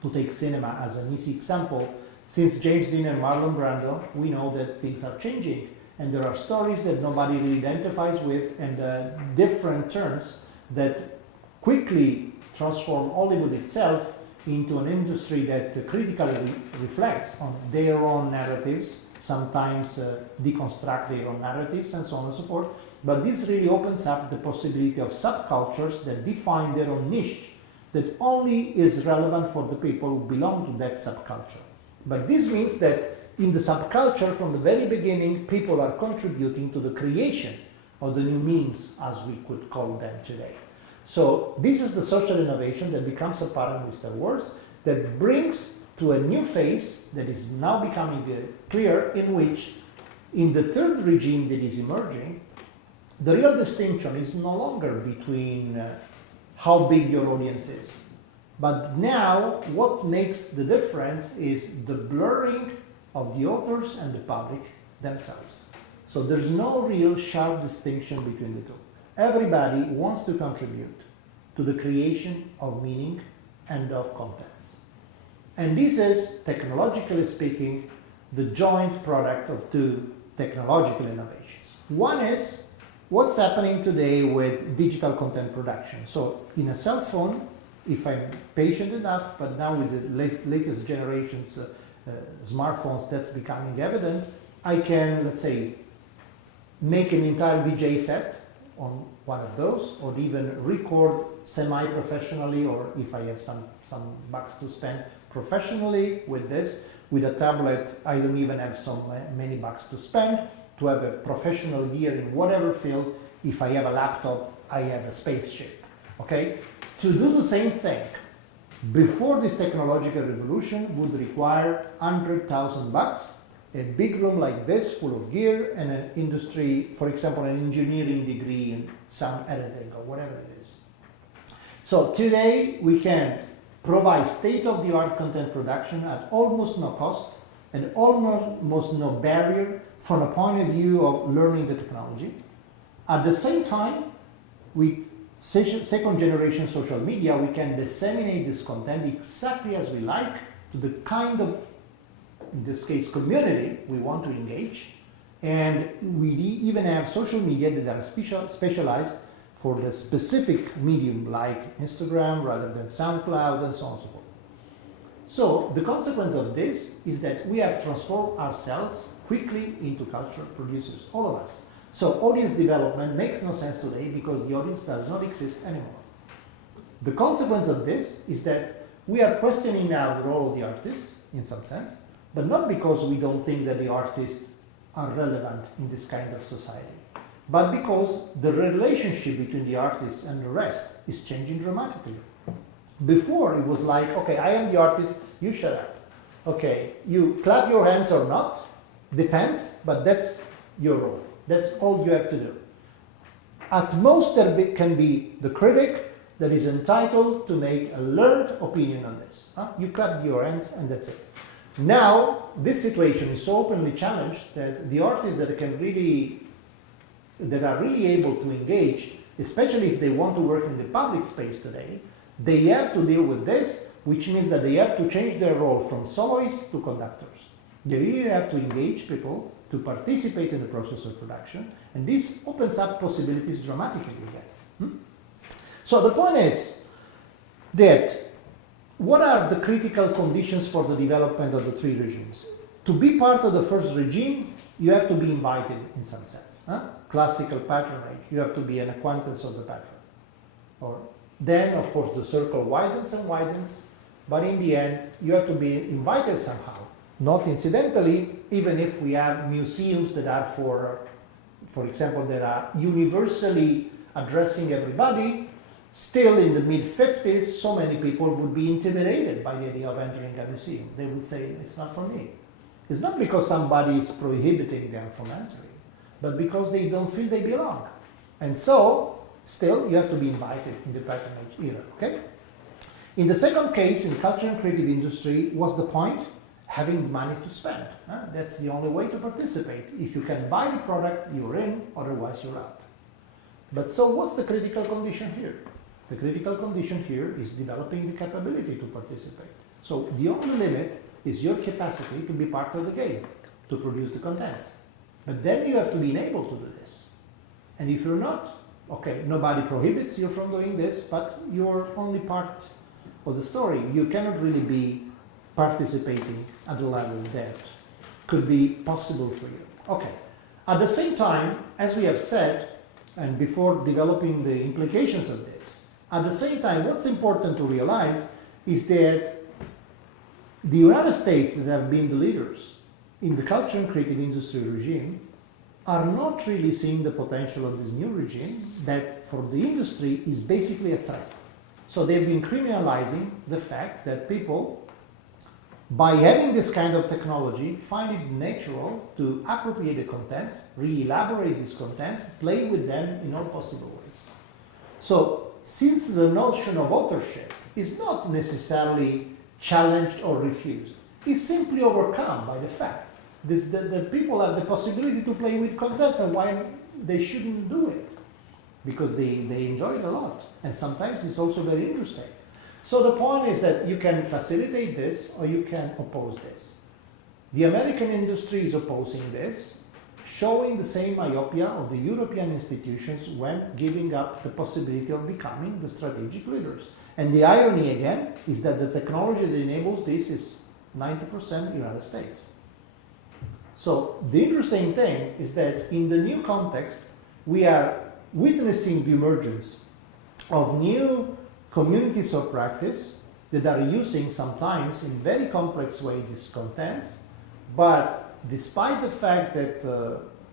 to take cinema as an easy example, since James Dean and Marlon Brando, we know that things are changing. And there are stories that nobody really identifies with and different turns that quickly transform Hollywood itself into an industry that critically reflects on their own narratives, sometimes deconstruct their own narratives and so on and so forth. But this really opens up the possibility of subcultures that define their own niche that only is relevant for the people who belong to that subculture. But this means that in the subculture, from the very beginning, people are contributing to the creation of the new means, as we could call them today. So this is the social innovation that becomes apparent with Star Wars, that brings to a new phase that is now becoming clear, in which, in the third regime that is emerging, the real distinction is no longer between how big your audience is. But now, what makes the difference is the blurring of the authors and the public themselves. So there's no real sharp distinction between the two. Everybody wants to contribute to the creation of meaning and of contents. And this is, technologically speaking, the joint product of two technological innovations. One is what's happening today with digital content production. So in a cell phone, if I'm patient enough, but now with the latest generations smartphones, that's becoming evident, I can, let's say, make an entire DJ set on one of those, or even record semi-professionally, or if I have some bucks to spend professionally with this. With a tablet, I don't even have so many bucks to spend to have a professional gear in whatever field. If I have a laptop, I have a spaceship, okay? To do the same thing before this technological revolution would require 100,000 bucks, a big room like this full of gear, and an industry, for example, an engineering degree in sound editing or whatever it is. So today we can provide state-of-the-art content production at almost no cost and almost no barrier from a point of view of learning the technology. At the same time, with second-generation social media, we can disseminate this content exactly as we like to the kind of, in this case, community we want to engage. And we even have social media that are specialized for the specific medium like Instagram rather than SoundCloud and so on and so forth. So the consequence of this is that we have transformed ourselves quickly into culture producers, all of us. So audience development makes no sense today because the audience does not exist anymore. The consequence of this is that we are questioning now the role of the artists in some sense, but not because we don't think that the artists are relevant in this kind of society, but because the relationship between the artists and the rest is changing dramatically. Before it was like, okay, I am the artist, you shut up. Okay, you clap your hands or not, depends, but that's your role. That's all you have to do. At most, there can be the critic that is entitled to make a learned opinion on this. You clap your hands and that's it. Now, this situation is so openly challenged that the artists that are really able to engage, especially if they want to work in the public space today, they have to deal with this, which means that they have to change their role from soloists to conductors. They really have to engage people to participate in the process of production, and this opens up possibilities dramatically again. So the point is that what are the critical conditions for the development of the three regimes? To be part of the first regime, you have to be invited in some sense. Classical patronage, you have to be an acquaintance of the patron. Then, of course, the circle widens and widens, but in the end, you have to be invited somehow. Not incidentally, even if we have museums that are for example, that are universally addressing everybody, still in the mid-50s, so many people would be intimidated by the idea of entering a museum. They would say, it's not for me. It's not because somebody is prohibiting them from entering, but because they don't feel they belong. And so, still, you have to be invited in the patronage era, okay? In the second case, in the culture and creative industry, what's the point? Having money to spend. That's the only way to participate. If you can buy the product, you're in, otherwise you're out. But so what's the critical condition here? The critical condition here is developing the capability to participate. So the only limit is your capacity to be part of the game, to produce the contents. But then you have to be able to do this. And if you're not, okay, nobody prohibits you from doing this, but you're only part of the story. You cannot really be participating at the level that could be possible for you. Okay. At the same time, as we have said, and before developing the implications of this, at the same time, what's important to realize is that the United States that have been the leaders in the culture and creative industry regime are not really seeing the potential of this new regime that for the industry is basically a threat. So they've been criminalizing the fact that people, by having this kind of technology, find it natural to appropriate the contents, re-elaborate these contents, play with them in all possible ways. So, since the notion of authorship is not necessarily challenged or refused, it's simply overcome by the fact that people have the possibility to play with contents, and why they shouldn't do it. Because they enjoy it a lot, and sometimes it's also very interesting. So the point is that you can facilitate this or you can oppose this. The American industry is opposing this, showing the same myopia of the European institutions when giving up the possibility of becoming the strategic leaders. And the irony again is that the technology that enables this is 90% United States. So the interesting thing is that in the new context, we are witnessing the emergence of new communities of practice that are using sometimes in very complex way discontents, but despite the fact that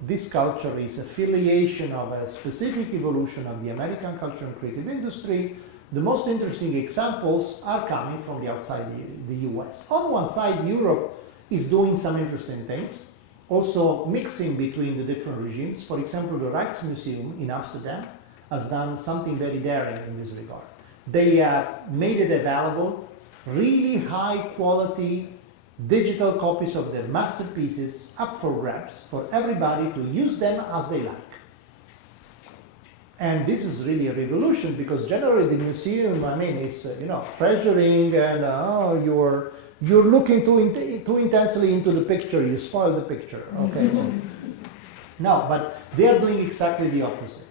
this culture is affiliation of a specific evolution of the American culture and creative industry, the most interesting examples are coming from the outside the US. On one side, Europe is doing some interesting things, also mixing between the different regimes. For example, the Rijksmuseum in Amsterdam has done something very daring in this regard. They have made it available, really high quality digital copies of their masterpieces up for grabs for everybody to use them as they like. And this is really a revolution because generally the museum, I mean, it's treasuring and you're looking too intensely into the picture, you spoil the picture. Okay. No, but they are doing exactly the opposite.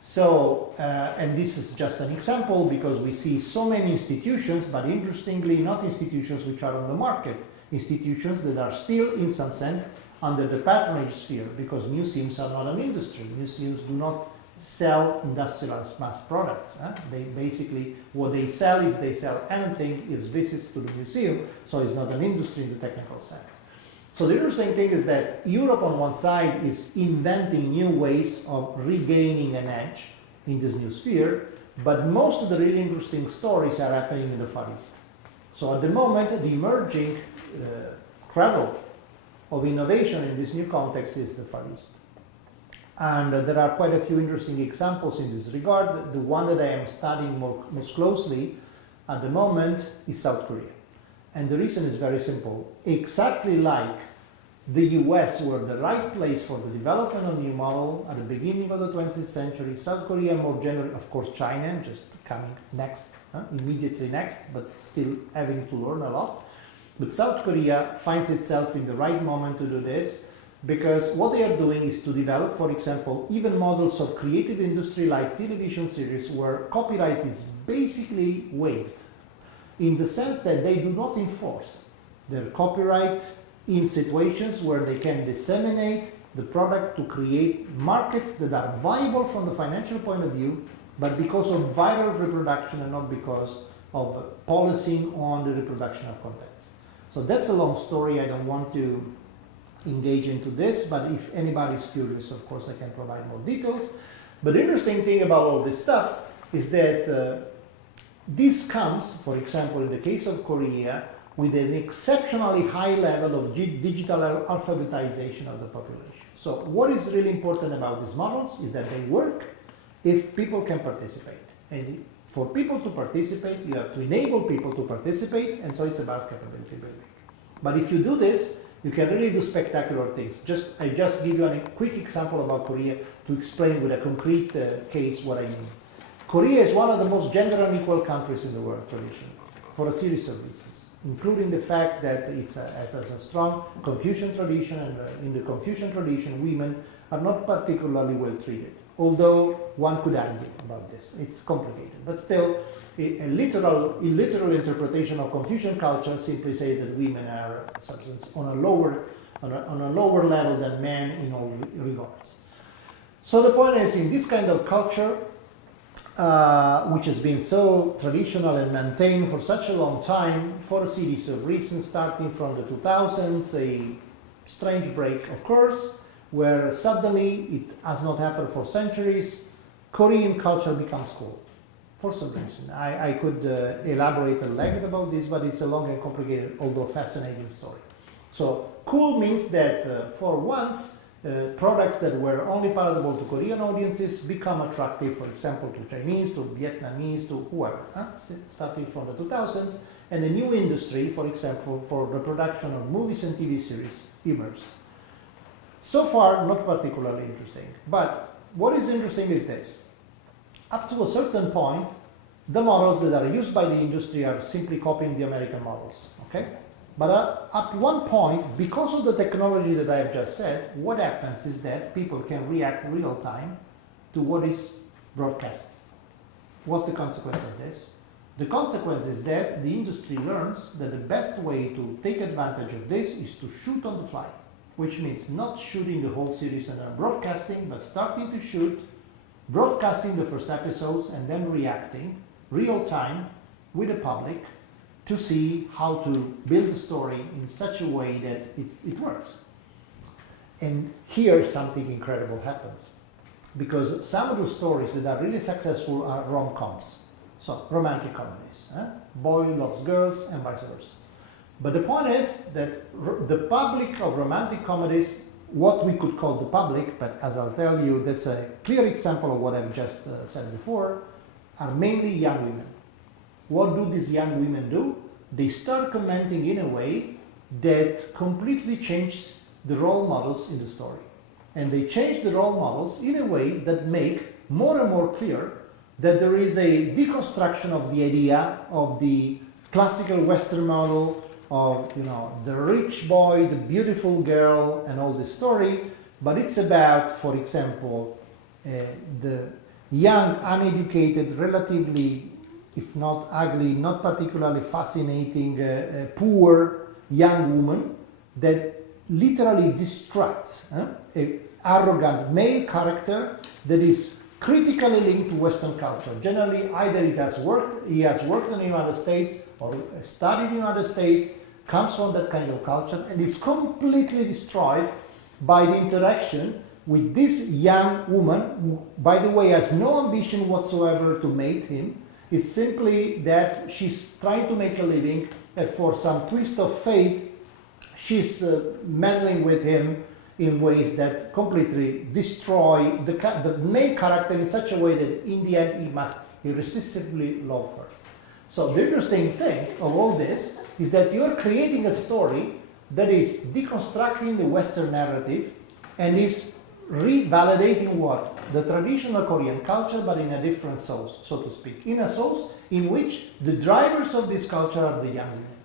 So, and this is just an example because we see so many institutions, but interestingly, not institutions which are on the market, institutions that are still, in some sense, under the patronage sphere, because museums are not an industry. Museums do not sell industrial mass products. They basically, what they sell, if they sell anything, is visits to the museum, so it's not an industry in the technical sense. So the interesting thing is that Europe on one side is inventing new ways of regaining an edge in this new sphere, but most of the really interesting stories are happening in the Far East. So at the moment, the emerging cradle of innovation in this new context is the Far East. And there are quite a few interesting examples in this regard. The one that I am studying most closely at the moment is South Korea. And the reason is very simple. Exactly like the US were the right place for the development of new model at the beginning of the 20th century, South Korea more generally, of course China, just coming next, immediately next, but still having to learn a lot. But South Korea finds itself in the right moment to do this, because what they are doing is to develop, for example, even models of creative industry like television series where copyright is basically waived, in the sense that they do not enforce their copyright in situations where they can disseminate the product to create markets that are viable from the financial point of view, but because of viral reproduction and not because of policing on the reproduction of contents. So that's a long story. I don't want to engage into this, but if anybody is curious, of course, I can provide more details. But the interesting thing about all this stuff is that this comes, for example, in the case of Korea, with an exceptionally high level of digital alphabetization of the population. So what is really important about these models is that they work if people can participate. And for people to participate, you have to enable people to participate, and so it's about capability building. But if you do this, you can really do spectacular things. I just give you a quick example about Korea to explain with a concrete case what I mean. Korea is one of the most gender unequal countries in the world traditionally, for a series of reasons, including the fact that it has a strong Confucian tradition, and in the Confucian tradition, women are not particularly well treated. Although one could argue about this, it's complicated. But still, a literal interpretation of Confucian culture simply says that women are on a lower level than men in all regards. So the point is, in this kind of culture, which has been so traditional and maintained for such a long time, for a series of reasons, starting from the 2000s, a strange break occurs, where suddenly, it has not happened for centuries, Korean culture becomes cool, for some reason. I could elaborate at length about this, but it's a long and complicated, although fascinating story. So cool means that for once, products that were only palatable to Korean audiences become attractive, for example, to Chinese, to Vietnamese, to whoever, starting from the 2000s, and a new industry, for example, for the production of movies and TV series emerged. So far, not particularly interesting. But what is interesting is this. Up to a certain point, the models that are used by the industry are simply copying the American models, okay? But at one point, because of the technology that I have just said, what happens is that people can react real time to what is broadcast. What's the consequence of this? The consequence is that the industry learns that the best way to take advantage of this is to shoot on the fly. which means not shooting the whole series and then broadcasting, but starting to shoot, broadcasting the first episodes, and then reacting real time with the public to see how to build the story in such a way that it works. And here something incredible happens, because some of the stories that are really successful are rom-coms, so romantic comedies. Boy loves girls and vice versa. But the point is that the public of romantic comedies, what we could call the public, but as I'll tell you, that's a clear example of what I've just said before, are mainly young women. What do these young women do? They start commenting in a way that completely changes the role models in the story. And they change the role models in a way that make more and more clear that there is a deconstruction of the idea of the classical Western model of, you know, the rich boy, the beautiful girl, and all this story, but it's about, for example, the young, uneducated, relatively, if not ugly, not particularly fascinating, poor young woman that literally distracts an arrogant male character that is critically linked to Western culture. Generally, either he has worked in the United States or studied in the United States, comes from that kind of culture, and is completely destroyed by the interaction with this young woman, who, by the way, has no ambition whatsoever to mate him. It's simply that she's trying to make a living, and for some twist of fate, she's meddling with him in ways that completely destroy the main character in such a way that in the end he must irresistibly love her. So the interesting thing of all this is that you're creating a story that is deconstructing the Western narrative and is revalidating what? The traditional Korean culture, but in a different sauce, so to speak. In a sauce in which the drivers of this culture are the young women.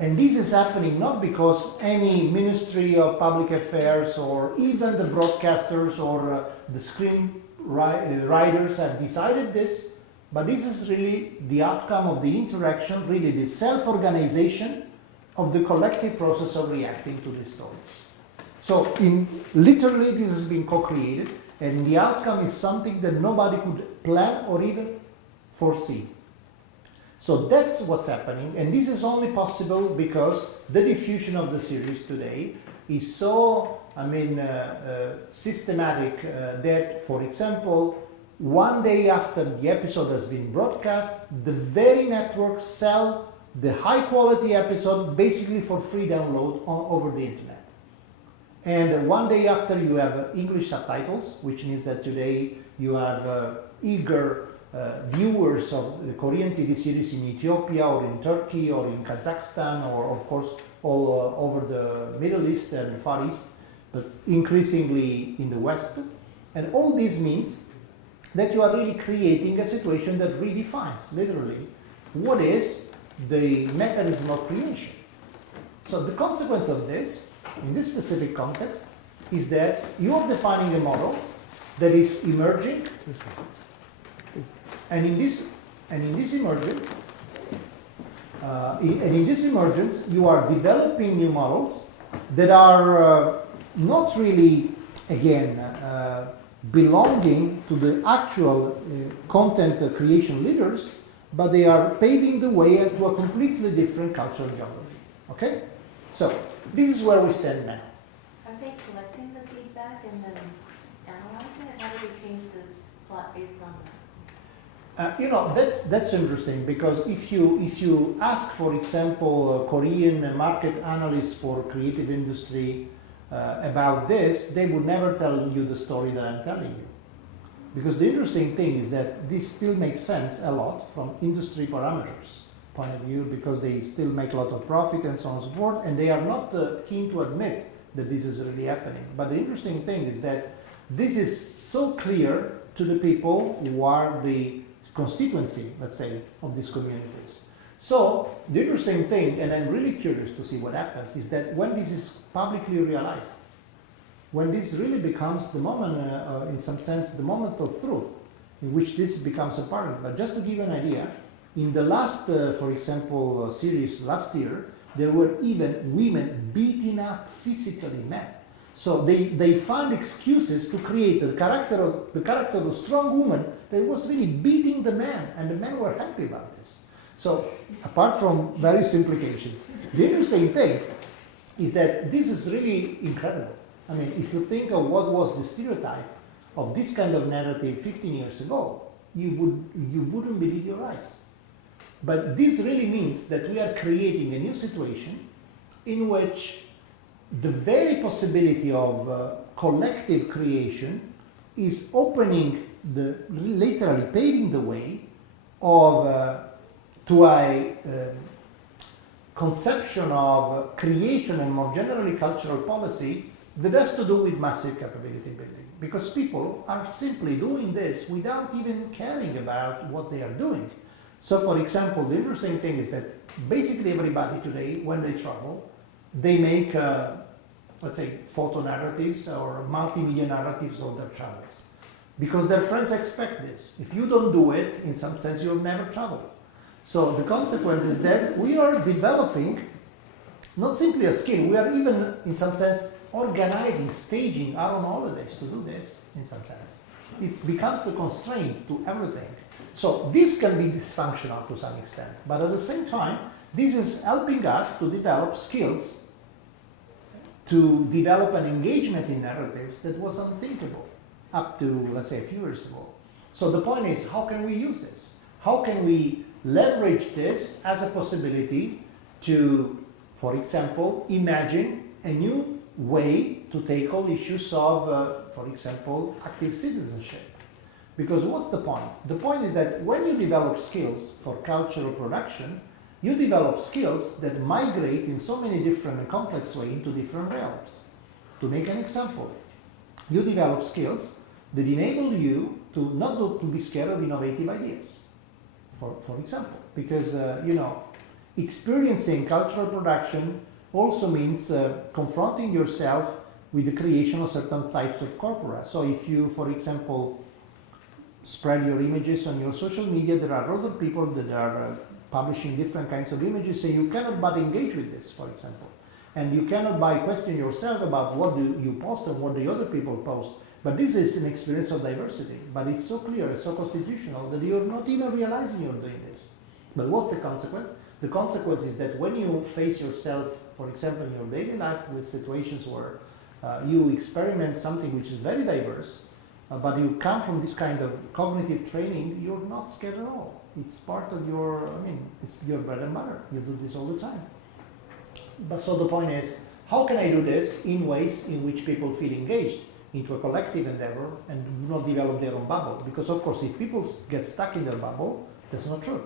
And this is happening not because any Ministry of Public Affairs or even the broadcasters or the screen writers have decided this, but this is really the outcome of the interaction, really the self-organization of the collective process of reacting to these stories. So literally this has been co-created, and the outcome is something that nobody could plan or even foresee. So that's what's happening, and this is only possible because the diffusion of the series today is so, systematic that, for example, one day after the episode has been broadcast, the very networks sell the high-quality episode basically for free download over the internet. And one day after, you have English subtitles, which means that today you have eager viewers of the Korean TV series in Ethiopia or in Turkey or in Kazakhstan or, of course, all over the Middle East and Far East, but increasingly in the West. And all this means that you are really creating a situation that redefines, literally, what is the mechanism of creation. So the consequence of this, in this specific context, is that you are defining a model that is emerging, and in this emergence, you are developing new models that are not really, again, belonging to the actual content creation leaders, but they are paving the way to a completely different cultural geography. Okay? So, this is where we stand now. Are they collecting the feedback and then analyzing it? How do they change the plot based on that? That's interesting, because if you ask, for example, Korean market analysts for creative industry about this, they would never tell you the story that I'm telling you. Because the interesting thing is that this still makes sense a lot from industry parameters point of view, because they still make a lot of profit and so on and so forth, and they are not keen to admit that this is really happening. But the interesting thing is that this is so clear to the people who are the constituency, let's say, of these communities. So the interesting thing, and I'm really curious to see what happens, is that when this is publicly realized, when this really becomes the moment, in some sense, the moment of truth, in which this becomes apparent. But just to give you an idea, in the last, for example, series last year, there were even women beating up physically men. So they found excuses to create the character of a strong woman that was really beating the man, and the men were happy about this. So apart from various implications, the interesting thing is that this is really incredible. I mean, if you think of what was the stereotype of this kind of narrative 15 years ago, you wouldn't believe your eyes. But this really means that we are creating a new situation in which the very possibility of collective creation is opening literally paving the way to a conception of creation and more generally cultural policy that has to do with massive capability building. Because people are simply doing this without even caring about what they are doing. So for example, the interesting thing is that basically everybody today, when they travel, they make, let's say, photo narratives or multimedia narratives of their travels. Because their friends expect this. If you don't do it, in some sense, you'll never travel. So the consequence is that we are developing not simply a skill, we are even, in some sense, organizing, staging our own holidays to do this, in some sense. It becomes the constraint to everything. So this can be dysfunctional to some extent, but at the same time, this is helping us to develop skills, to develop an engagement in narratives that was unthinkable up to, let's say, a few years ago. So the point is, how can we use this? How can we leverage this as a possibility to, for example, imagine a new way to tackle issues of, for example, active citizenship? Because what's the point? The point is that when you develop skills for cultural production, you develop skills that migrate in so many different and complex ways into different realms. To make an example, you develop skills that enable you to not to be scared of innovative ideas. For example, because experiencing cultural production also means confronting yourself with the creation of certain types of corpora. So if you, for example, spread your images on your social media, there are other people that are publishing different kinds of images, so you cannot but engage with this, for example. And you cannot but question yourself about what do you post and what the other people post. But this is an experience of diversity, but it's so clear, it's so constitutional that you're not even realizing you're doing this. But what's the consequence? The consequence is that when you face yourself, for example, in your daily life with situations where you experiment something which is very diverse, but you come from this kind of cognitive training, you're not scared at all. It's part of your, it's your bread and butter. You do this all the time. But so the point is, how can I do this in ways in which people feel engaged into a collective endeavor and do not develop their own bubble? Because of course, if people get stuck in their bubble, that's not true.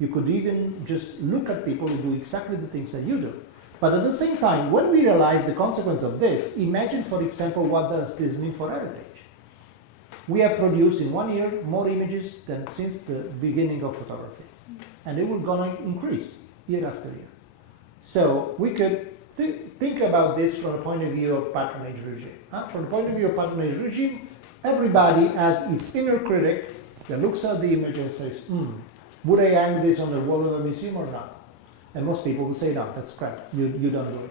You could even just look at people who do exactly the things that you do. But at the same time, when we realize the consequence of this, imagine, for example, what does this mean for heritage? We have produced in 1 year more images than since the beginning of photography. And it will gonna increase year after year. So we could think about this from the point of view of patronage regime. From the point of view of patronage regime, everybody has his inner critic that looks at the image and says, would I hang this on the wall of a museum or not? And most people will say, no, that's crap, you don't do it.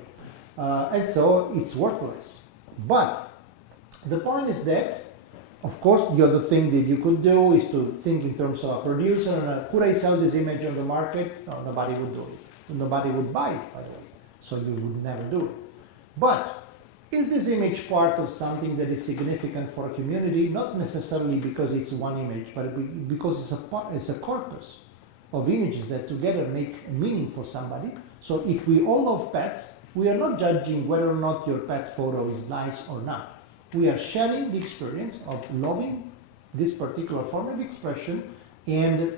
And so it's worthless. But the point is that, of course, the other thing that you could do is to think in terms of a producer. And could I sell this image on the market? No, nobody would do it. Nobody would buy it, by the way. So you would never do it. But is this image part of something that is significant for a community? Not necessarily because it's one image, but because it's a corpus of images that together make a meaning for somebody. So if we all love pets, we are not judging whether or not your pet photo is nice or not. We are sharing the experience of loving this particular form of expression and,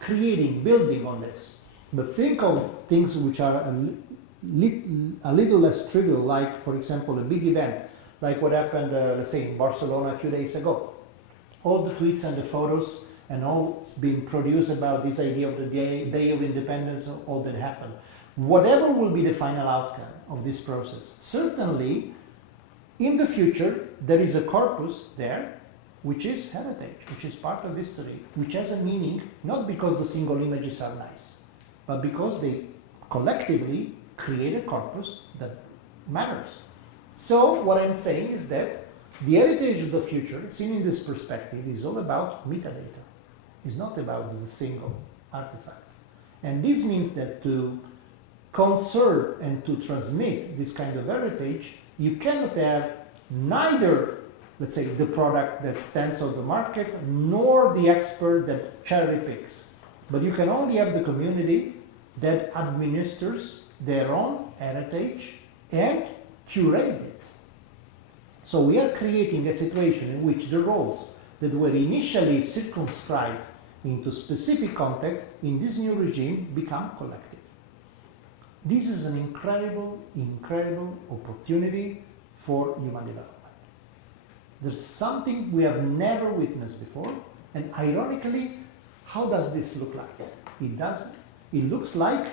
creating, building on this. But think of things which are a little less trivial, like, for example, a big event, like what happened, let's say, in Barcelona a few days ago. All the tweets and the photos and all's being produced about this idea of the Day of Independence, all that happened. Whatever will be the final outcome of this process, certainly, in the future, there is a corpus there, which is heritage, which is part of history, which has a meaning, not because the single images are nice, but because they collectively create a corpus that matters. So what I'm saying is that the heritage of the future, seen in this perspective, is all about metadata. It's not about the single artifact. And this means that to conserve and to transmit this kind of heritage, you cannot have neither, let's say, the product that stands on the market, nor the expert that cherry picks. But you can only have the community that administers their own heritage and curate it. So we are creating a situation in which the roles that were initially circumscribed into specific context in this new regime become collective. This is an incredible, incredible opportunity for human development. There's something we have never witnessed before, and ironically, how does this look like? It looks like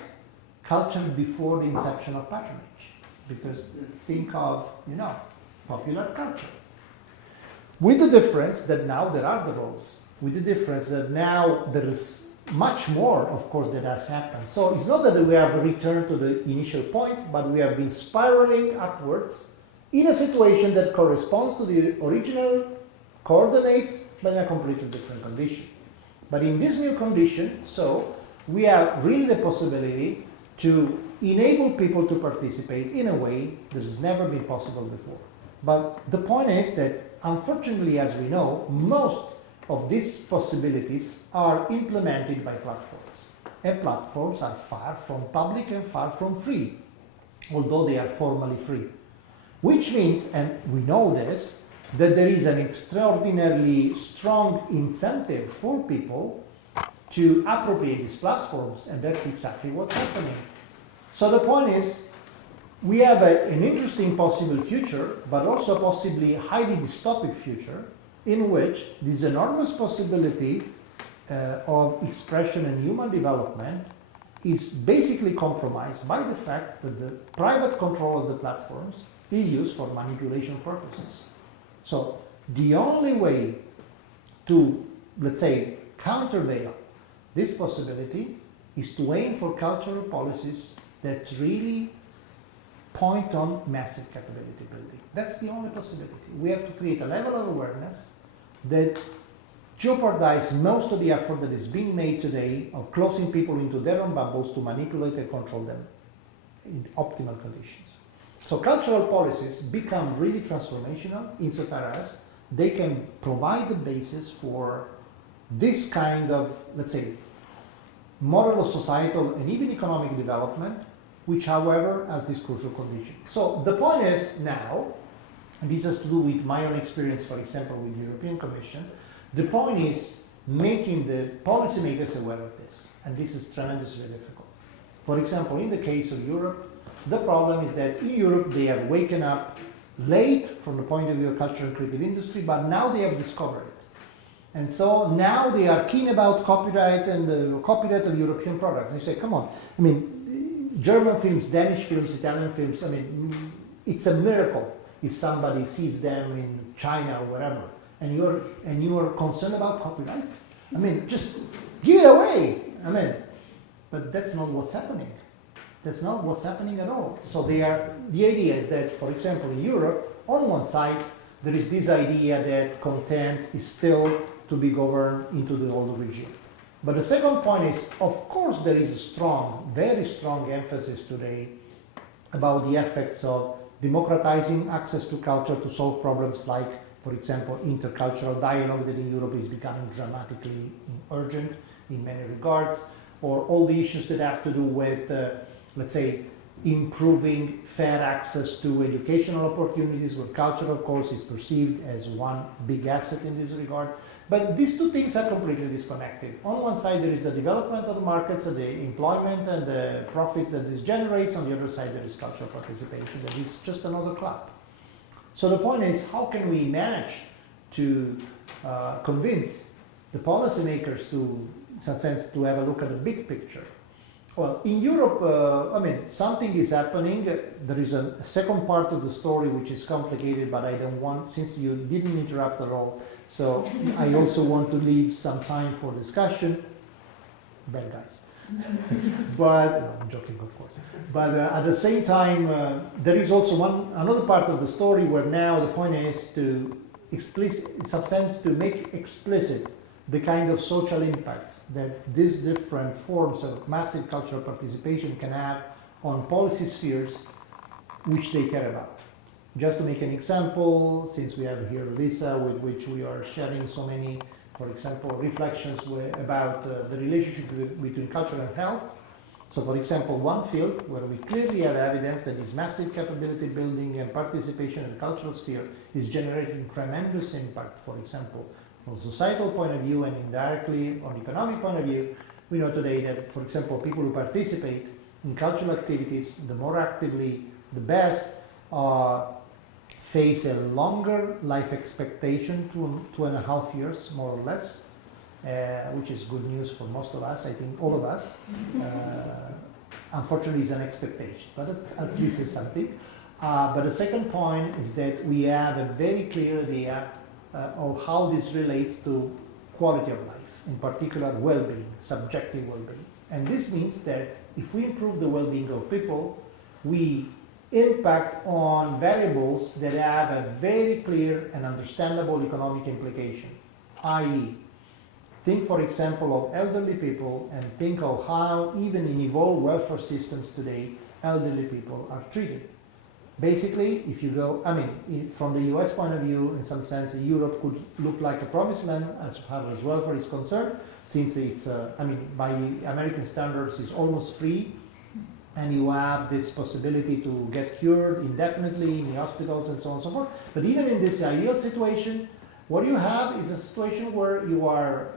culture before the inception of patronage, because think of, popular culture. With the difference that now there are the roles, with the difference that now there is much more, of course, that has happened. So it's not that we have returned to the initial point, but we have been spiraling upwards in a situation that corresponds to the original coordinates, but in a completely different condition. But in this new condition, so we have really the possibility to enable people to participate in a way that has never been possible before. But the point is that, unfortunately, as we know, most of these possibilities are implemented by platforms. And platforms are far from public and far from free, although they are formally free. Which means, and we know this, that there is an extraordinarily strong incentive for people to appropriate these platforms, and that's exactly what's happening. So the point is, we have an interesting possible future, but also a possibly highly dystopic future, in which this enormous possibility of expression and human development is basically compromised by the fact that the private control of the platforms is used for manipulation purposes. So the only way to, let's say, countervail this possibility is to aim for cultural policies that really point on massive capability building. That's the only possibility. We have to create a level of awareness that jeopardizes most of the effort that is being made today of closing people into their own bubbles to manipulate and control them in optimal conditions. So cultural policies become really transformational insofar as they can provide the basis for this kind of, let's say, moral or societal and even economic development, which, however, has this crucial condition. So the point is now, and this has to do with my own experience, for example, with the European Commission, the point is making the policymakers aware of this, and this is tremendously difficult. For example, in the case of Europe, the problem is that in Europe they have waken up late from the point of view of culture and creative industry, but now they have discovered it. And so now they are keen about copyright and the copyright of European products. And you say, come on, I mean, German films, Danish films, Italian films, I mean, it's a miracle if somebody sees them in China or wherever, and you are concerned about copyright. I mean, just give it away. I mean, but that's not what's happening. That's not what's happening at all. So the idea is that, for example, in Europe, on one side, there is this idea that content is still to be governed into the old regime. But the second point is, of course, there is a strong, very strong emphasis today about the effects of democratizing access to culture to solve problems like, for example, intercultural dialogue that in Europe is becoming dramatically urgent in many regards, or all the issues that have to do with, let's say, improving fair access to educational opportunities, where culture, of course, is perceived as one big asset in this regard. But these two things are completely disconnected. On one side, there is the development of the markets, and the employment and the profits that this generates. On the other side, there is cultural participation that is just another club. So the point is, how can we manage to convince the policymakers to, in some sense, to have a look at the big picture? Well, in Europe, I mean, something is happening. There is a second part of the story which is complicated, but I don't want, since you didn't interrupt at all, so I also want to leave some time for discussion. Bad guys. But no, I'm joking, of course. But at the same time, there is also another part of the story where now the point is to in some sense, to make explicit the kind of social impacts that these different forms of massive cultural participation can have on policy spheres which they care about. Just to make an example, since we have here Lisa, with which we are sharing so many, for example, reflections about the relationship between culture and health. So for example, one field where we clearly have evidence that this massive capability building and participation in the cultural sphere is generating tremendous impact, for example, from a societal point of view and indirectly on economic point of view. We know today that, for example, people who participate in cultural activities, the more actively, the best, face a longer life expectation, 2.5 years, more or less, which is good news for most of us, I think all of us. Unfortunately, it's an expectation, but at least it's something. But the second point is that we have a very clear idea of how this relates to quality of life, in particular well-being, subjective well-being. And this means that if we improve the well-being of people, we impact on variables that have a very clear and understandable economic implication, i.e., think, for example, of elderly people and think of how, even in evolved welfare systems today, elderly people are treated. Basically, if you go, from the US point of view, in some sense, Europe could look like a promised land as far as welfare is concerned, since it's, by American standards, it's almost free, and you have this possibility to get cured indefinitely in the hospitals and so on and so forth. But even in this ideal situation, what you have is a situation where you are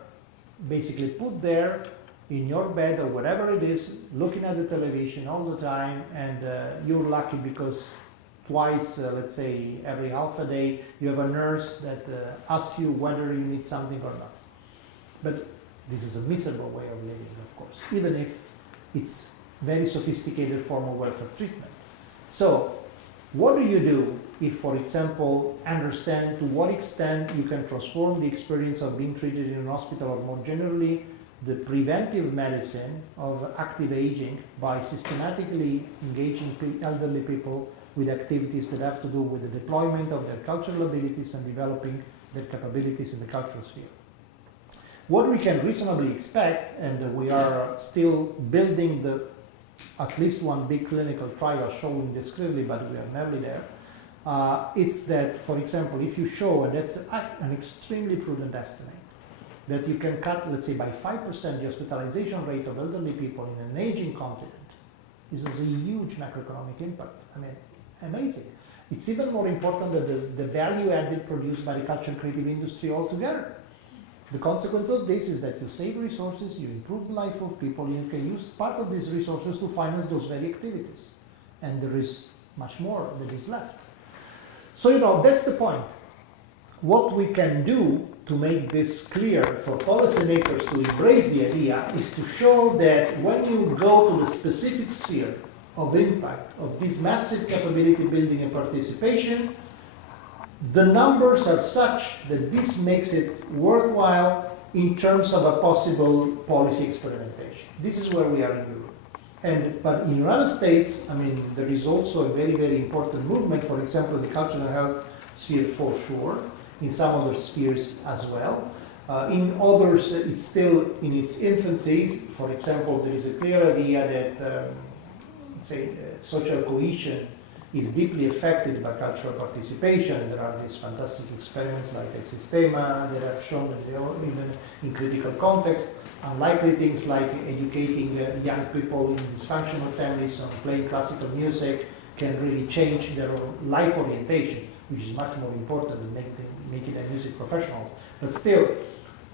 basically put there in your bed or whatever it is, looking at the television all the time, and you're lucky because twice, let's say every half a day, you have a nurse that asks you whether you need something or not. But this is a miserable way of living, of course, even if it's very sophisticated form of welfare treatment. So what do you do if, for example, understand to what extent you can transform the experience of being treated in an hospital, or more generally, the preventive medicine of active aging, by systematically engaging elderly people with activities that have to do with the deployment of their cultural abilities and developing their capabilities in the cultural sphere. What we can reasonably expect, and we are still building at least one big clinical trial showing this clearly, but we are nearly there, it's that, for example, if you show, and that's an extremely prudent estimate, that you can cut, let's say, by 5% the hospitalization rate of elderly people in an aging continent, this is a huge macroeconomic impact. Amazing. It's even more important than the value added produced by the culture and creative industry altogether. The consequence of this is that you save resources, you improve the life of people, you can use part of these resources to finance those very activities. And there is much more that is left. So, that's the point. What we can do to make this clear for policymakers to embrace the idea is to show that when you go to the specific sphere of impact of this massive capability building and participation, the numbers are such that this makes it worthwhile in terms of a possible policy experimentation. This is where we are in Europe. But in the United States, there is also a very, very important movement, for example, in the cultural health sphere for sure, in some other spheres as well. In others, it's still in its infancy. For example, there is a clear idea that, social cohesion is deeply affected by cultural participation. There are these fantastic experiments like El Sistema that have shown that they are even in critical context. Unlikely things like educating young people in dysfunctional families on playing classical music can really change their life orientation, which is much more important than making a music professional. But still,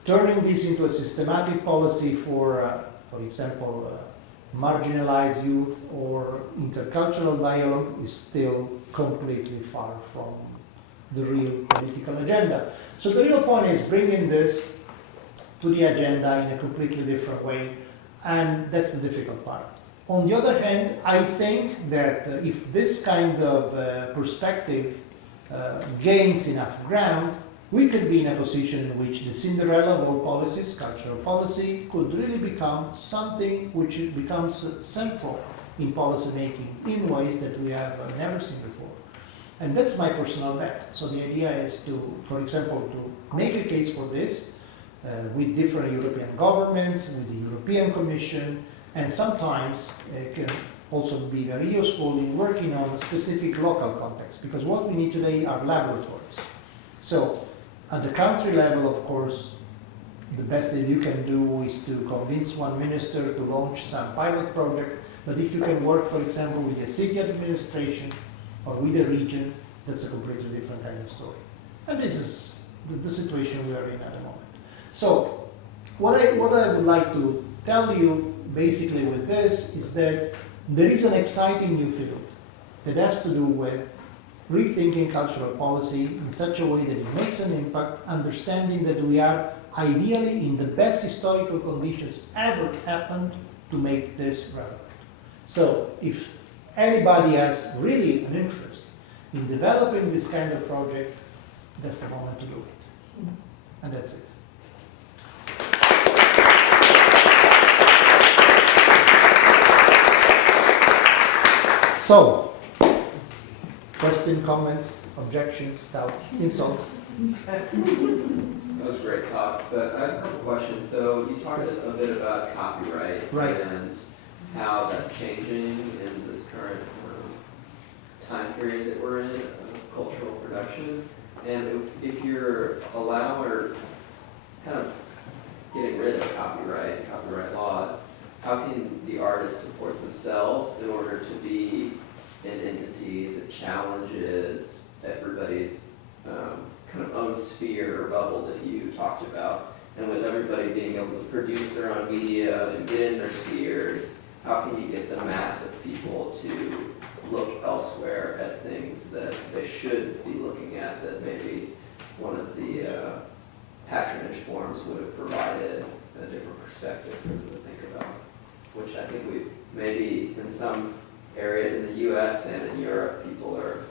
turning this into a systematic policy for example, marginalized youth or intercultural dialogue is still completely far from the real political agenda. So the real point is bringing this to the agenda in a completely different way, and that's the difficult part. On the other hand, I think that if this kind of perspective gains enough ground, we could be in a position in which the Cinderella of all policies, cultural policy, could really become something which becomes central in policy making in ways that we have never seen before. And that's my personal bet. So the idea is to, for example, to make a case for this with different European governments, with the European Commission, and sometimes it can also be very useful in working on a specific local context, because what we need today are laboratories. So at the country level, of course, the best that you can do is to convince one minister to launch some pilot project, but if you can work, for example, with a city administration or with a region, that's a completely different kind of story. And this is the situation we are in at the moment. So what I would like to tell you basically with this is that there is an exciting new field that has to do with rethinking cultural policy in such a way that it makes an impact, understanding that we are ideally in the best historical conditions ever happened to make this relevant. So if anybody has really an interest in developing this kind of project, that's the moment to do it. And that's it. So, question, comments, objections, doubts, insults? That was a great talk, but I have a couple questions. So you talked a bit about copyright Right. and how that's changing in this current time period that we're in, cultural production. And if you're allowing or kind of getting rid of copyright laws, how can the artists support themselves in order to be an entity that challenges everybody's kind of own sphere or bubble that you talked about? And with everybody being able to produce their own media and get in their spheres, how can you get the mass of people to look elsewhere at things that they should be looking at that maybe one of the patronage forms would have provided a different perspective for them to think about? Which I think we've maybe in some areas in the US and in Europe, people are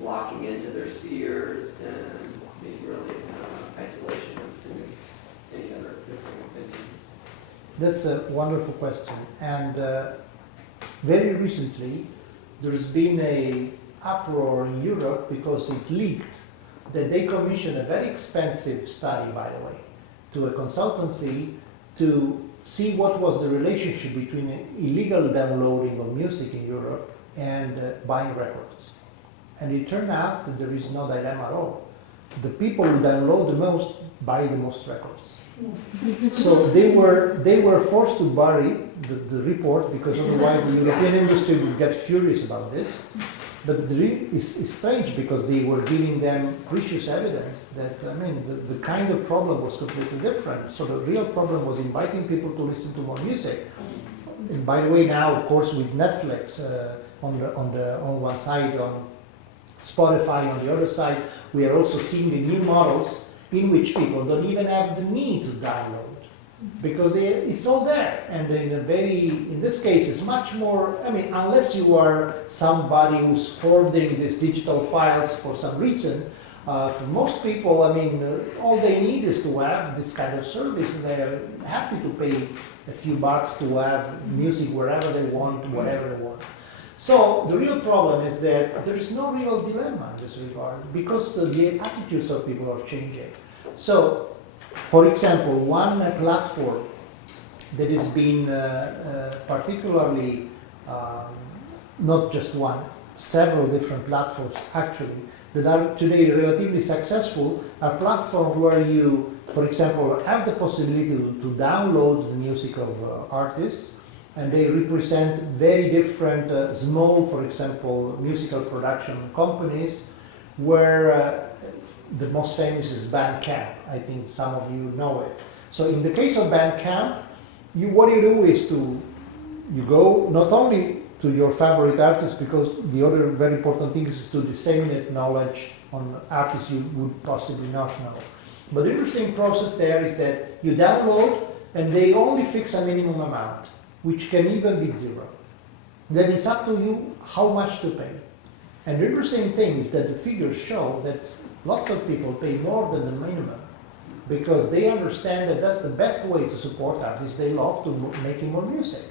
locking into their spheres and being really isolationists against any other different opinions. That's a wonderful question. And very recently, there's been a uproar in Europe because it leaked that they commissioned a very expensive study, by the way, to a consultancy to see what was the relationship between illegal downloading of music in Europe and buying records. And it turned out that there is no dilemma at all. The people who download the most buy the most records. So they were forced to bury the report because otherwise the European industry would get furious about this. But it's strange because they were giving them precious evidence that, I mean, the kind of problem was completely different. So the real problem was inviting people to listen to more music. And by the way, now, of course, with Netflix on one side, on Spotify on the other side, we are also seeing the new models in which people don't even have the need to download because it's all there. And in this case, it's much more, I mean, unless you are somebody who's hoarding these digital files for some reason, for most people, I mean, all they need is to have this kind of service, and they're happy to pay a few bucks to have music wherever they want, whatever they want. So the real problem is that there is no real dilemma in this regard because the attitudes of people are changing. So, for example, one platform that has been particularly, not just one, several different platforms actually, that are today relatively successful are platforms where you, for example, have the possibility to download the music of artists, and they represent very different small, for example, musical production companies, where the most famous is Bandcamp. I think some of you know it. So in the case of Bandcamp, what you do is you go not only to your favorite artists, because the other very important thing is to disseminate knowledge on artists you would possibly not know. But the interesting process there is that you download and they only fix a minimum amount, which can even be zero. Then it's up to you how much to pay. And the interesting thing is that the figures show that lots of people pay more than the minimum because they understand that that's the best way to support artists. They love to making more music.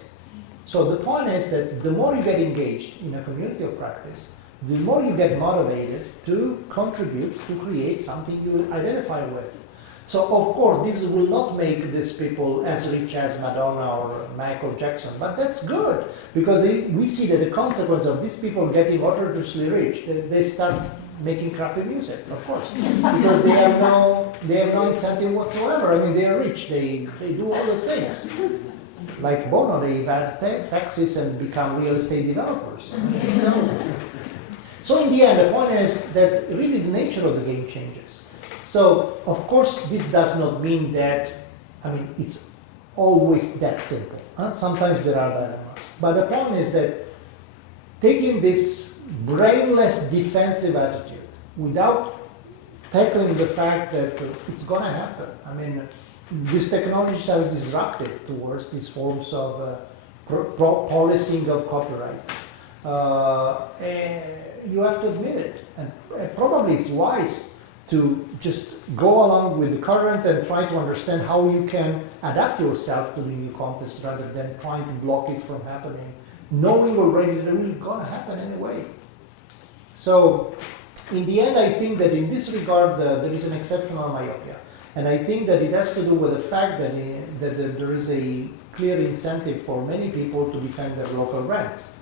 So the point is that the more you get engaged in a community of practice, the more you get motivated to contribute, to create something you identify with. So of course, this will not make these people as rich as Madonna or Michael Jackson, but that's good because we see that the consequence of these people getting outrageously rich, they start making crappy music, of course, because they have no incentive whatsoever. I mean, they are rich, they do all the things. Like Bono, they evade taxes and become real estate developers. So in the end, the point is that really the nature of the game changes. So, of course, this does not mean that, I mean, it's always that simple. Sometimes there are dilemmas. But the point is that taking this brainless defensive attitude without tackling the fact that it's going to happen. I mean, these technologies are disruptive towards these forms of policing of copyright. And you have to admit it. And probably it's wise to just go along with the current and try to understand how you can adapt yourself to the new context rather than trying to block it from happening, knowing already that it's going to happen anyway. So, in the end, I think that in this regard, there is an exceptional myopia. And I think that it has to do with the fact that there is a clear incentive for many people to defend their local rents.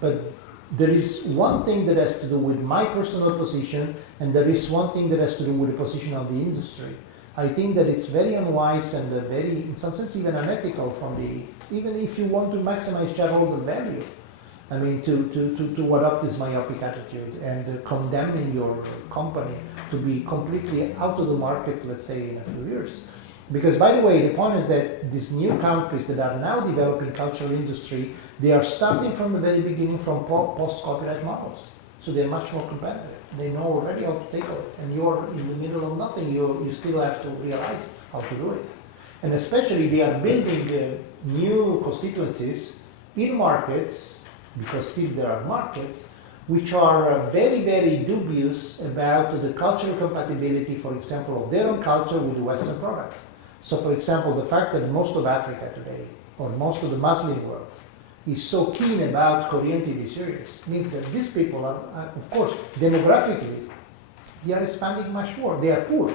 But there is one thing that has to do with my personal position, and there is one thing that has to do with the position of the industry. I think that it's very unwise and very, in some sense, even unethical even if you want to maximize shareholder value. I mean, to adopt this myopic attitude and condemning your company to be completely out of the market, let's say, in a few years. Because, by the way, the point is that these new countries that are now developing cultural industry, they are starting from the very beginning from post-copyright models. So they're much more competitive. They know already how to tackle it. And you're in the middle of nothing. You still have to realize how to do it. And especially they are building new constituencies in markets, because still there are markets, which are very, very dubious about the cultural compatibility, for example, of their own culture with the Western products. So, for example, the fact that most of Africa today, or most of the Muslim world, is so keen about Korean TV series means that these people are, of course, demographically, they are expanding much more. They are poor,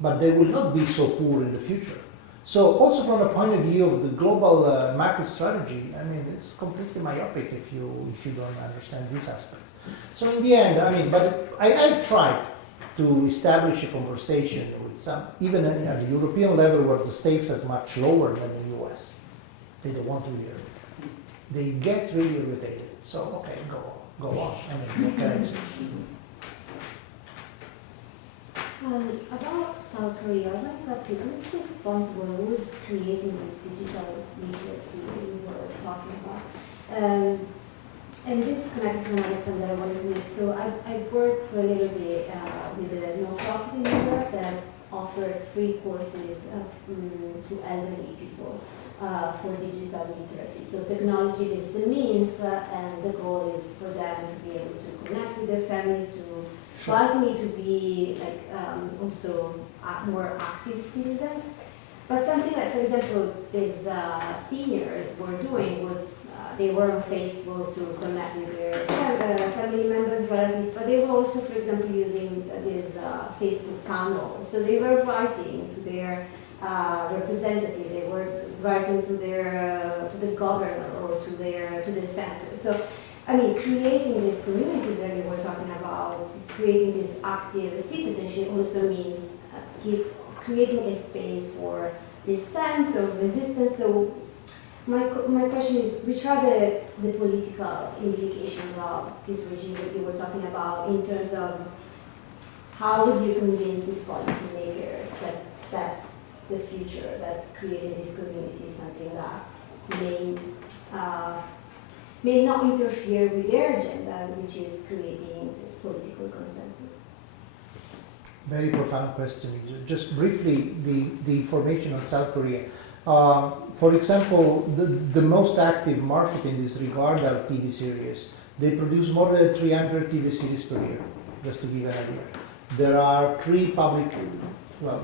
but they will not be so poor in the future. So also from the point of view of the global market strategy, I mean, it's completely myopic if you don't understand these aspects. So in the end, I mean, but I've tried to establish a conversation with some, even at the European level where the stakes are much lower than the US. They don't want to hear it. They get really irritated. So, okay, go on. I mean, what can I say? About South Korea, I'd like to ask you, who's responsible, who's creating this digital literacy that you were talking about? And this is connected to another point that I wanted to make. So I work for a little bit with a non-profit in New York that offers free courses to elderly people for digital literacy. So technology is the means, and the goal is for them to be able to connect with their family, to ultimately to be like also more active citizens. But something that, for example, these seniors were doing was they were on Facebook to connect with their family members, relatives, but they were also, for example, using this Facebook panel. So they were writing to their representative, they were writing to their to the governor or to the senator. So I mean, creating these communities that we were talking about, creating this active citizenship also means creating a space for dissent or resistance. So my question is, which are the political implications of this regime that you were talking about in terms of how would you convince these policymakers that that's the future, that creating this community is something that may not interfere with their agenda, which is creating this political consensus? Very profound question. Just briefly, the information on South Korea. For example, the most active market in this regard are TV series. They produce more than 300 TV series per year, just to give you an idea. There are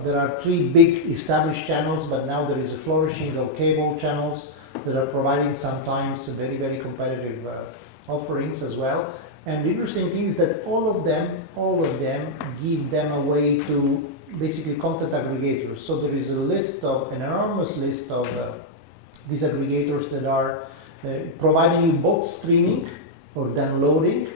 there are three big established channels, but now there is a flourishing of cable channels that are providing sometimes very, very competitive offerings as well. And the interesting thing is that all of them give them a way to basically content aggregators. So there is an enormous list of these aggregators that are providing you both streaming or downloading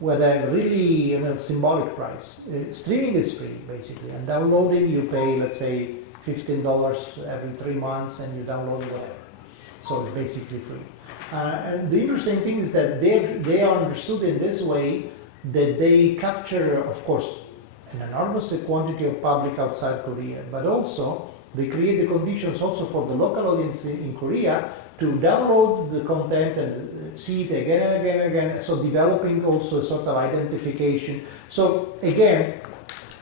with a really symbolic price. Streaming is free basically, and downloading you pay, let's say, $15 every 3 months, and you download whatever. So it's basically free. And the interesting thing is that they are understood in this way that they capture, of course, an enormous quantity of public outside Korea, but also they create the conditions also for the local audience in Korea to download the content and see it again and again and again, so developing also a sort of identification. So again,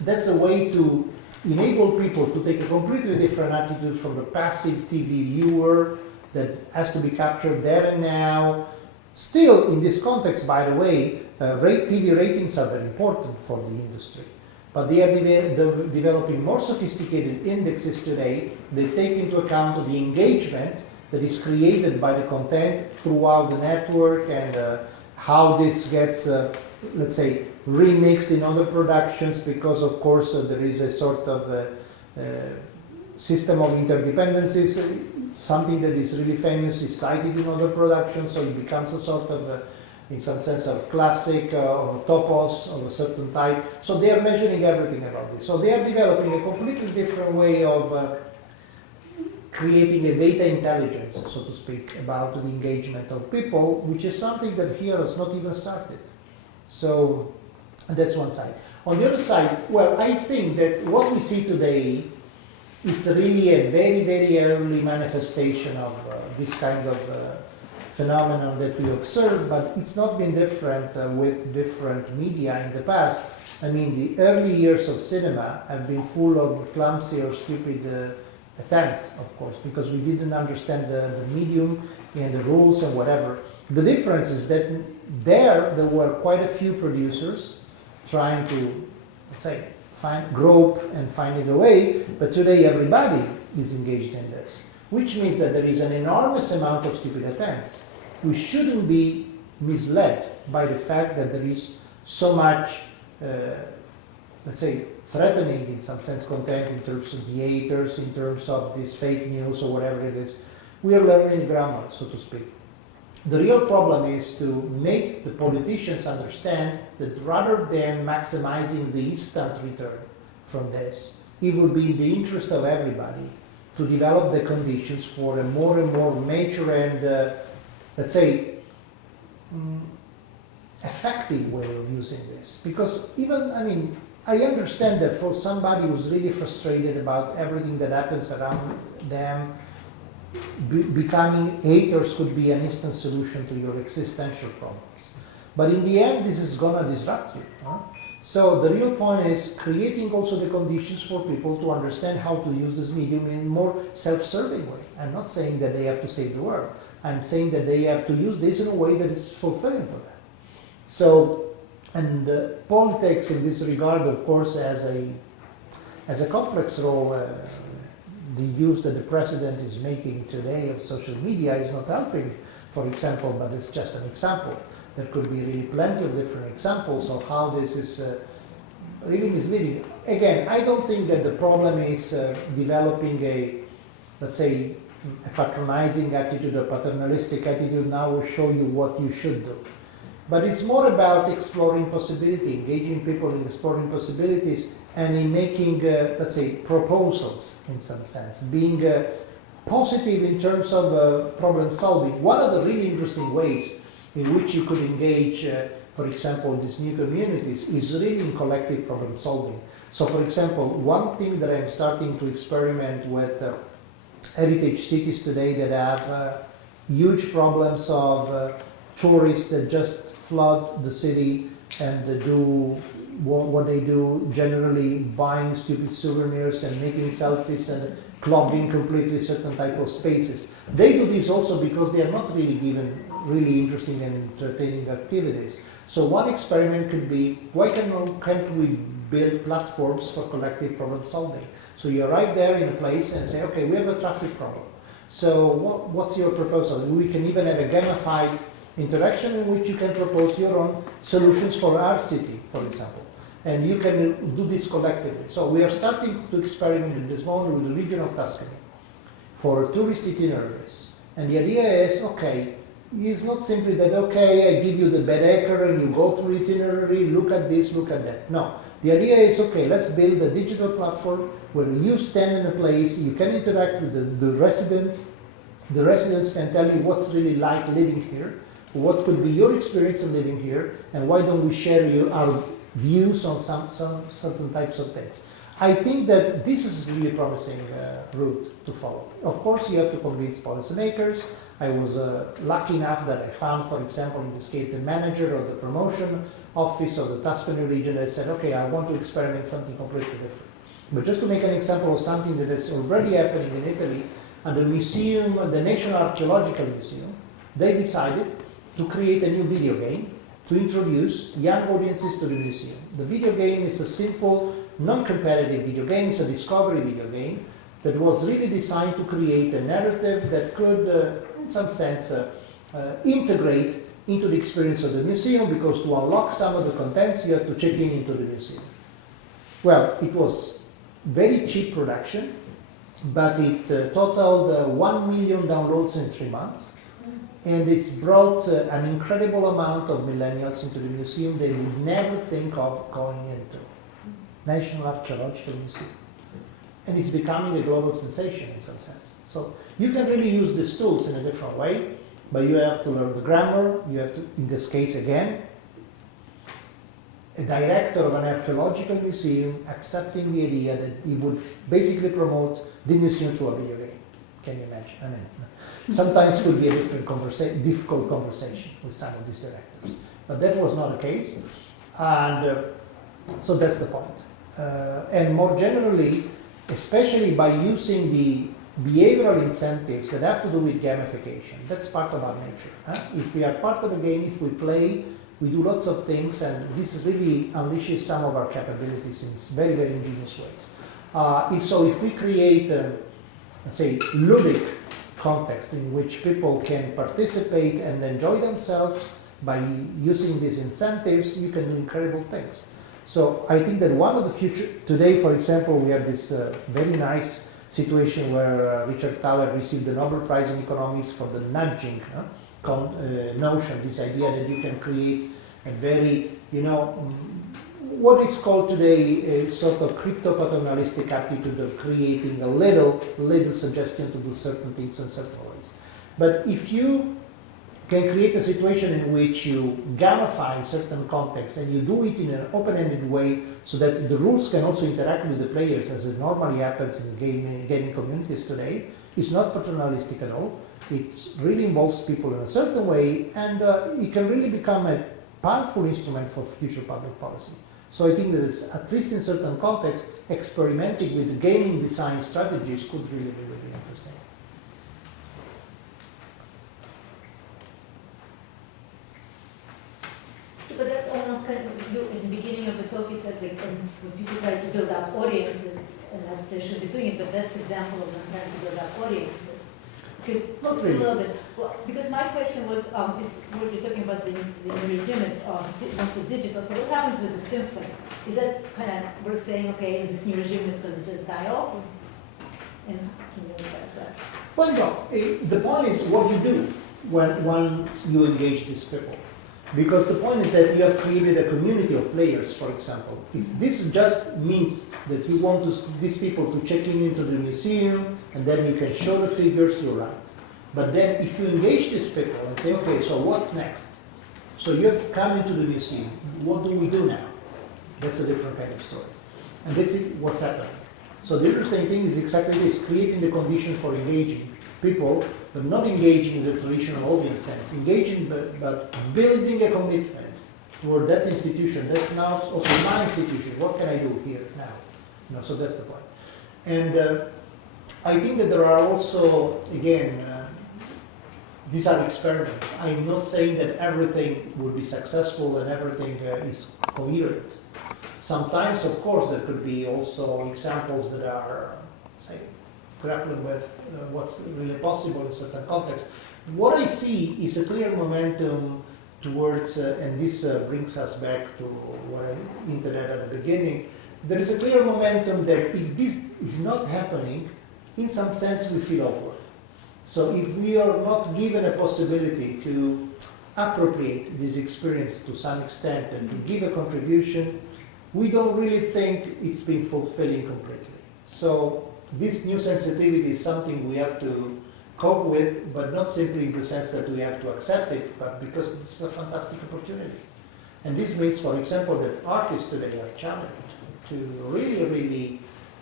that's a way to enable people to take a completely different attitude from the passive TV viewer that has to be captured there and now. Still, in this context, by the way, TV ratings are very important for the industry, but they are developing more sophisticated indexes today. They take into account the engagement that is created by the content throughout the network, and how this gets, let's say, remixed in other productions, because of course there is a sort of system of interdependencies. Something that is really famous is cited in other productions, so it becomes a sort of, in some sense, of classic or topos of a certain type. So they are measuring everything about this. So they are developing a completely different way of creating a data intelligence, so to speak, about the engagement of people, which is something that here has not even started. So that's one side. On the other side, well, I think that what we see today, it's really a very, very early manifestation of this kind of phenomenon that we observe, but it's not been different with different media in the past. I mean, the early years of cinema have been full of clumsy or stupid attempts, of course, because we didn't understand the medium and the rules and whatever. The difference is that there were quite a few producers trying to, let's say, grope and finding a way, but today everybody is engaged in this, which means that there is an enormous amount of stupid attempts. We shouldn't be misled by the fact that there is so much, let's say, threatening in some sense content in terms of the haters, in terms of this fake news or whatever it is. We are learning grammar, so to speak. The real problem is to make the politicians understand that rather than maximizing the instant return from this, it would be in the interest of everybody to develop the conditions for a more and more mature and, let's say, effective way of using this. Because even, I mean, I understand that for somebody who's really frustrated about everything that happens around them, becoming haters could be an instant solution to your existential problems. But in the end, this is gonna disrupt you. Huh? So the real point is creating also the conditions for people to understand how to use this medium in a more self-serving way. I'm not saying that they have to save the world. I'm saying that they have to use this in a way that is fulfilling for them. So, and politics in this regard, of course, has a complex role. The use that the president is making today of social media is not helping, for example, but it's just an example. There could be really plenty of different examples of how this is really misleading. Again, I don't think that the problem is developing a, let's say, a patronizing attitude or paternalistic attitude. Now we'll show you what you should do. But it's more about exploring possibility, engaging people in exploring possibilities, and in making, let's say, proposals in some sense, being positive in terms of problem solving. One of the really interesting ways in which you could engage, for example, these new communities is really in collective problem solving. So, for example, one thing that I'm starting to experiment with heritage cities today that have huge problems of tourists that just flood the city and do what they do, generally buying stupid souvenirs and making selfies and clogging completely certain type of spaces. They do this also because they are not really given really interesting and entertaining activities. So one experiment could be, why can't we build platforms for collective problem solving? So you arrive there in a place and say, okay, we have a traffic problem. So what's your proposal? We can even have a gamified interaction in which you can propose your own solutions for our city, for example. And you can do this collectively. So we are starting to experiment in this moment with the region of Tuscany for tourist itineraries. And the idea is, okay, it's not simply that, okay, I give you the Baedeker and you go through itinerary, look at this, look at that. No, the idea is, okay, let's build a digital platform where you stand in a place, you can interact with the residents. The residents can tell you what's really like living here, what could be your experience of living here, and why don't we share our views on some certain types of things. I think that this is really a promising route to follow. Of course, you have to convince policymakers. I was lucky enough that I found, for example, in this case, the manager of the promotion office of the Tuscany region that said, okay, I want to experiment something completely different. But just to make an example of something that is already happening in Italy, at the museum, the National Archaeological Museum, they decided to create a new video game to introduce young audiences to the museum. The video game is a simple, non-competitive video game. It's a discovery video game that was really designed to create a narrative that could, in some sense, integrate into the experience of the museum, because to unlock some of the contents, you have to check in into the museum. Well, it was very cheap production, but it totaled 1 million downloads in 3 months. And it's brought an incredible amount of millennials into the museum they would never think of going into. National Archaeological Museum. And it's becoming a global sensation in some sense. So you can really use these tools in a different way, but you have to learn the grammar. You have to, in this case again, a director of an archaeological museum accepting the idea that he would basically promote the museum through a video game. Can you imagine? I mean, sometimes it could be a difficult conversation with some of these directors. But that was not the case. And so that's the point. And more generally, especially by using the behavioral incentives that have to do with gamification, that's part of our nature. Huh? If we are part of a game, if we play, we do lots of things, and this really unleashes some of our capabilities in very, very ingenious ways. If we create let's say, ludic context in which people can participate and enjoy themselves by using these incentives, you can do incredible things. So I think that one of the future, today, for example, we have this very nice situation where Richard Thaler received the Nobel Prize in Economics for the nudging notion, this idea that you can create a very, what is called today a sort of crypto-paternalistic attitude of creating a little suggestion to do certain things in certain ways. But if you can create a situation in which you gamify certain context and you do it in an open-ended way so that the rules can also interact with the players as it normally happens in gaming communities today, it's not paternalistic at all. It really involves people in a certain way, and it can really become a powerful instrument for future public policy. So I think that it's, at least in certain contexts, experimenting with gaming design strategies could really be really interesting. So, but that's almost kind of, you, in the beginning of the talk, you said like, when people try to build up audiences, and that they should be doing it, but that's an example of them trying to build up audiences. Because, Not really. a little bit. Well, because my question was, it's what you're talking about the regime, it's mostly digital. So what happens with the symphony? Is that kind of, we're saying, okay, in this new regime, it's going to just die off? And can you address that? Well, no, the point is what you do once you engage these people. Because the point is that you have created a community of players, for example. If this just means that you want these people to check in into the museum and then you can show the figures, you're right. But then if you engage these people and say, okay, so what's next? So you have come into the museum, what do we do now? That's a different kind of story. And that's what's happening. So the interesting thing is exactly this, creating the condition for engaging people, but not engaging in the traditional audience sense, engaging but building a commitment toward that institution. That's now also my institution. What can I do here now? So that's the point. And I think that there are also, again, these are experiments. I'm not saying that everything will be successful and everything is coherent. Sometimes, of course, there could be also examples that are, say, grappling with what's really possible in certain contexts. What I see is a clear momentum towards, and this brings us back to what I hinted at the beginning, there is a clear momentum that if this is not happening, in some sense we feel awkward. So if we are not given a possibility to appropriate this experience to some extent and to give a contribution, we don't really think it's been fulfilling completely. So this new sensitivity is something we have to cope with, but not simply in the sense that we have to accept it, but because it's a fantastic opportunity. And this means, for example, that artists today are challenged to really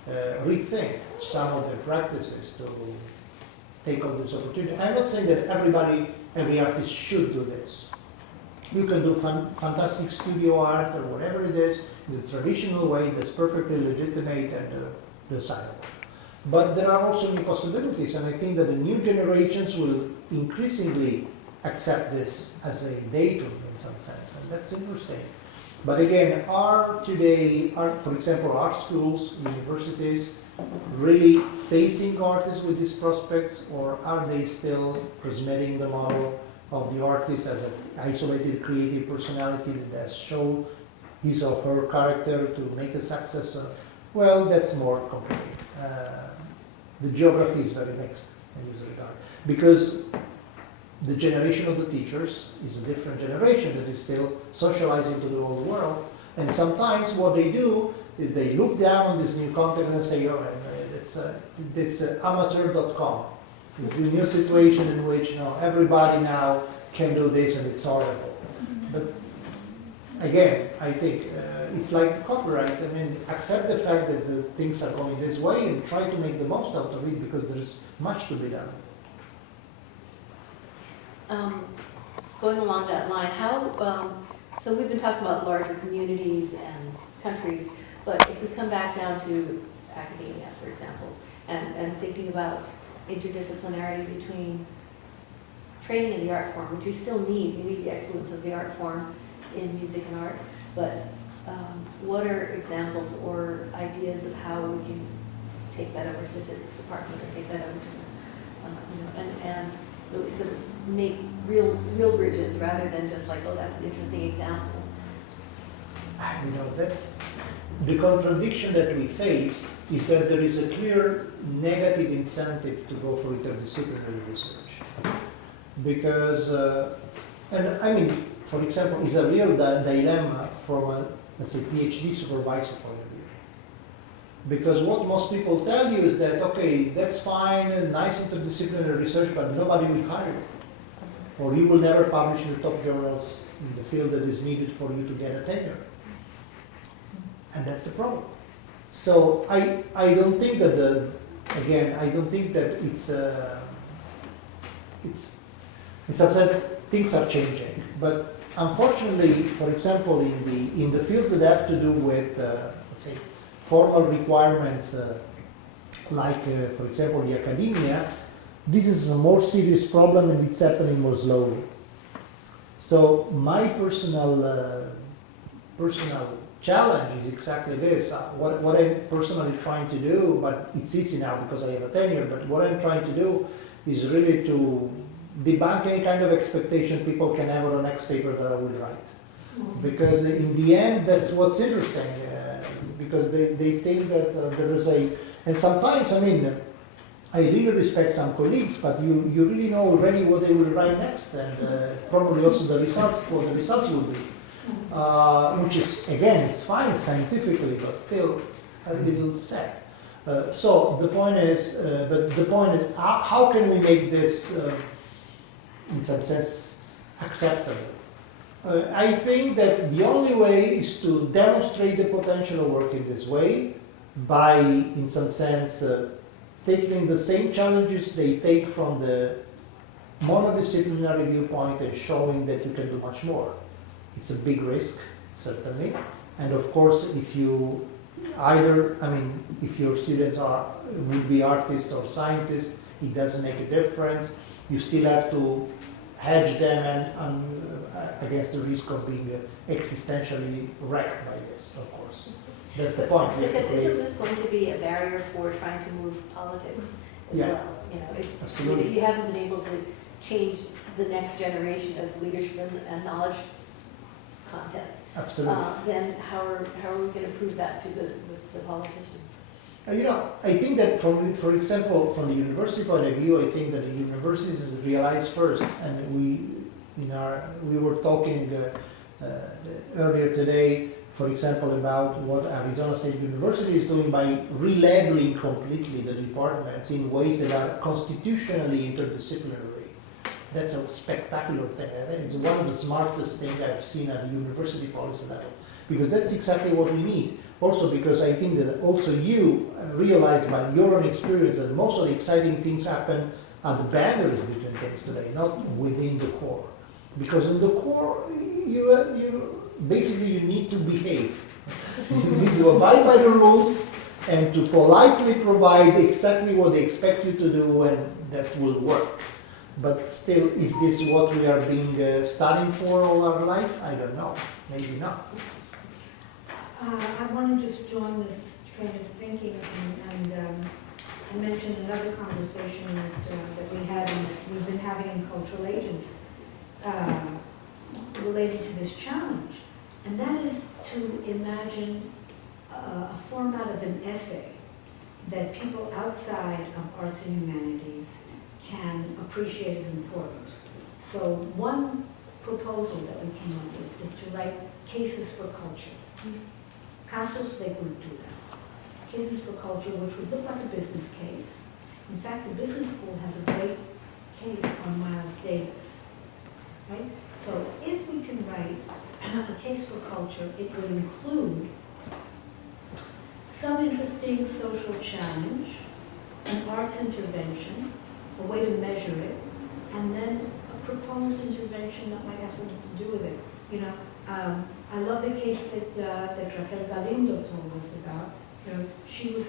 rethink some of their practices to take on this opportunity. I'm not saying that every artist should do this. You can do fantastic studio art or whatever it is in the traditional way that's perfectly legitimate and desirable. But there are also new possibilities, and I think that the new generations will increasingly accept this as a datum in some sense, and that's interesting. But again, are today, for example, art schools, universities, really facing artists with these prospects, or are they still presenting the model of the artist as an isolated creative personality that has shown his or her character to make a success? Well, that's more complicated. The geography is very mixed in this regard, because the generation of the teachers is a different generation that is still socializing to the old world, and sometimes what they do is they look down on this new content and say, oh, it's amateur.com. It's the new situation in which everybody now can do this and it's horrible. But again, I think it's like copyright. I mean, accept the fact that the things are going this way and try to make the most out of it, because there's much to be done. Going along that line, so we've been talking about larger communities and countries, but if we come back down to academia, for example, and thinking about interdisciplinarity between training in the art form, which you still need, you need the excellence of the art form in music and art, but what are examples or ideas of how we can take that over to the physics department, or take that over to and really sort of make real bridges, rather than just like, oh, that's an interesting example. That's the contradiction that we face, is that there is a clear negative incentive to go for interdisciplinary research. Because, and I mean, for example, it's a real dilemma from a, let's say, PhD supervisor point of view. Because what most people tell you is that, okay, that's fine, and nice interdisciplinary research, but nobody will hire you. Or you will never publish in the top journals in the field that is needed for you to get a tenure. And that's the problem. So I don't think that I don't think that it's in some sense things are changing. But unfortunately, for example, in the fields that have to do with let's say formal requirements, like for example the academia, this is a more serious problem and it's happening more slowly. So my personal challenge is exactly this. What I'm personally trying to do, but it's easy now because I have a tenure, but what I'm trying to do is really to debunk any kind of expectation people can have on the next paper that I will write. Because in the end, that's what's interesting, because they think that there is and sometimes, I mean, I really respect some colleagues, but you really know already what they will write next, and probably also what the results will be. Which is, again, it's fine scientifically, but still a little sad. So the point is, how can we make this, in some sense, acceptable? I think that the only way is to demonstrate the potential of work in this way by, in some sense, taking the same challenges they take from the monodisciplinary viewpoint and showing that you can do much more. It's a big risk, certainly. And of course, if you if your students would be artists or scientists, it doesn't make a difference. you still have to hedge them and against the risk of being existentially wrecked by this, of course. That's the point. We have to Because create- isn't this going to be a barrier for trying to move politics as Yeah. well? You know, if Absolutely. you haven't been able to change the next generation of leadership and knowledge content, Absolutely. then how are we going to prove that to the politicians? I think that for example, from the university point of view, I think that the universities realize first, and we were talking earlier today, for example, about what Arizona State University is doing by relabeling completely the departments in ways that are constitutionally interdisciplinary. That's a spectacular thing. I think it's one of the smartest things I've seen at the university policy level, because that's exactly what we need. Also because I think that also you realize by your own experience that most of the exciting things happen at the boundaries between things today, not within the core. Because in the core, you need to behave. You need to abide by the rules and to politely provide exactly what they expect you to do, and that will work. But still, is this what we are being studying for all our life? I don't know. Maybe not. I want to just join this train of thinking and mention another conversation that we had and that we've been having in cultural agents related to this challenge. And that is to imagine a format of an essay that people outside of arts and humanities can appreciate as important. So one proposal that we came up with is to write cases for culture. Casos de cultura. Cases for culture, which would look like a business case. In fact, the business school has a great case on Miles Davis. Right? So if we can write a case for culture, it would include some interesting social challenge, an arts intervention, a way to measure it, and then a proposed intervention that might have something to do with it. I love the case that Raquel Galindo told us about. She was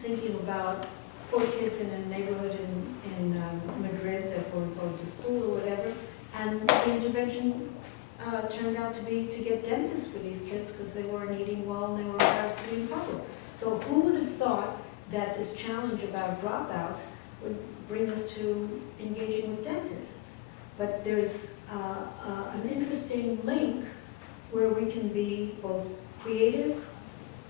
thinking about poor kids in a neighborhood in Madrid that weren't going to school or whatever, and the intervention turned out to be to get dentists for these kids because they weren't eating well and they were embarrassed to be in public. So who would have thought that this challenge about dropouts would bring us to engaging with dentists? But there's an interesting link where we can be both creative,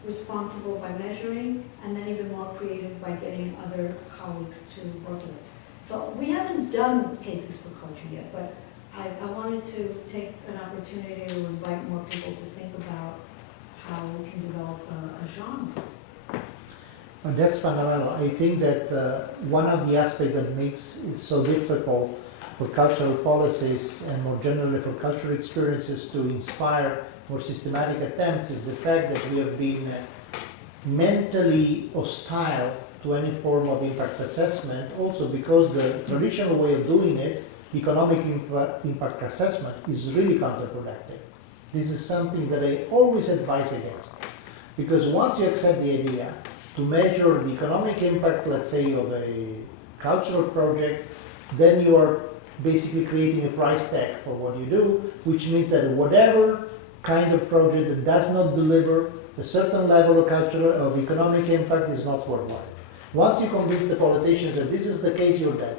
responsible by measuring, and then even more creative by getting other colleagues to work with it. So we haven't done cases for culture yet, but I wanted to take an opportunity to invite more people to think about how we can develop a genre. And that's fundamental. I think that one of the aspects that makes it so difficult for cultural policies and more generally for cultural experiences to inspire more systematic attempts is the fact that we have been mentally hostile to any form of impact assessment, also because the traditional way of doing it, economic impact assessment, is really counterproductive. This is something that I always advise against, because once you accept the idea to measure the economic impact, let's say, of a cultural project, then you are basically creating a price tag for what you do, which means that whatever kind of project that does not deliver a certain level of cultural, of economic impact is not worthwhile. Once you convince the politicians that this is the case, you're dead.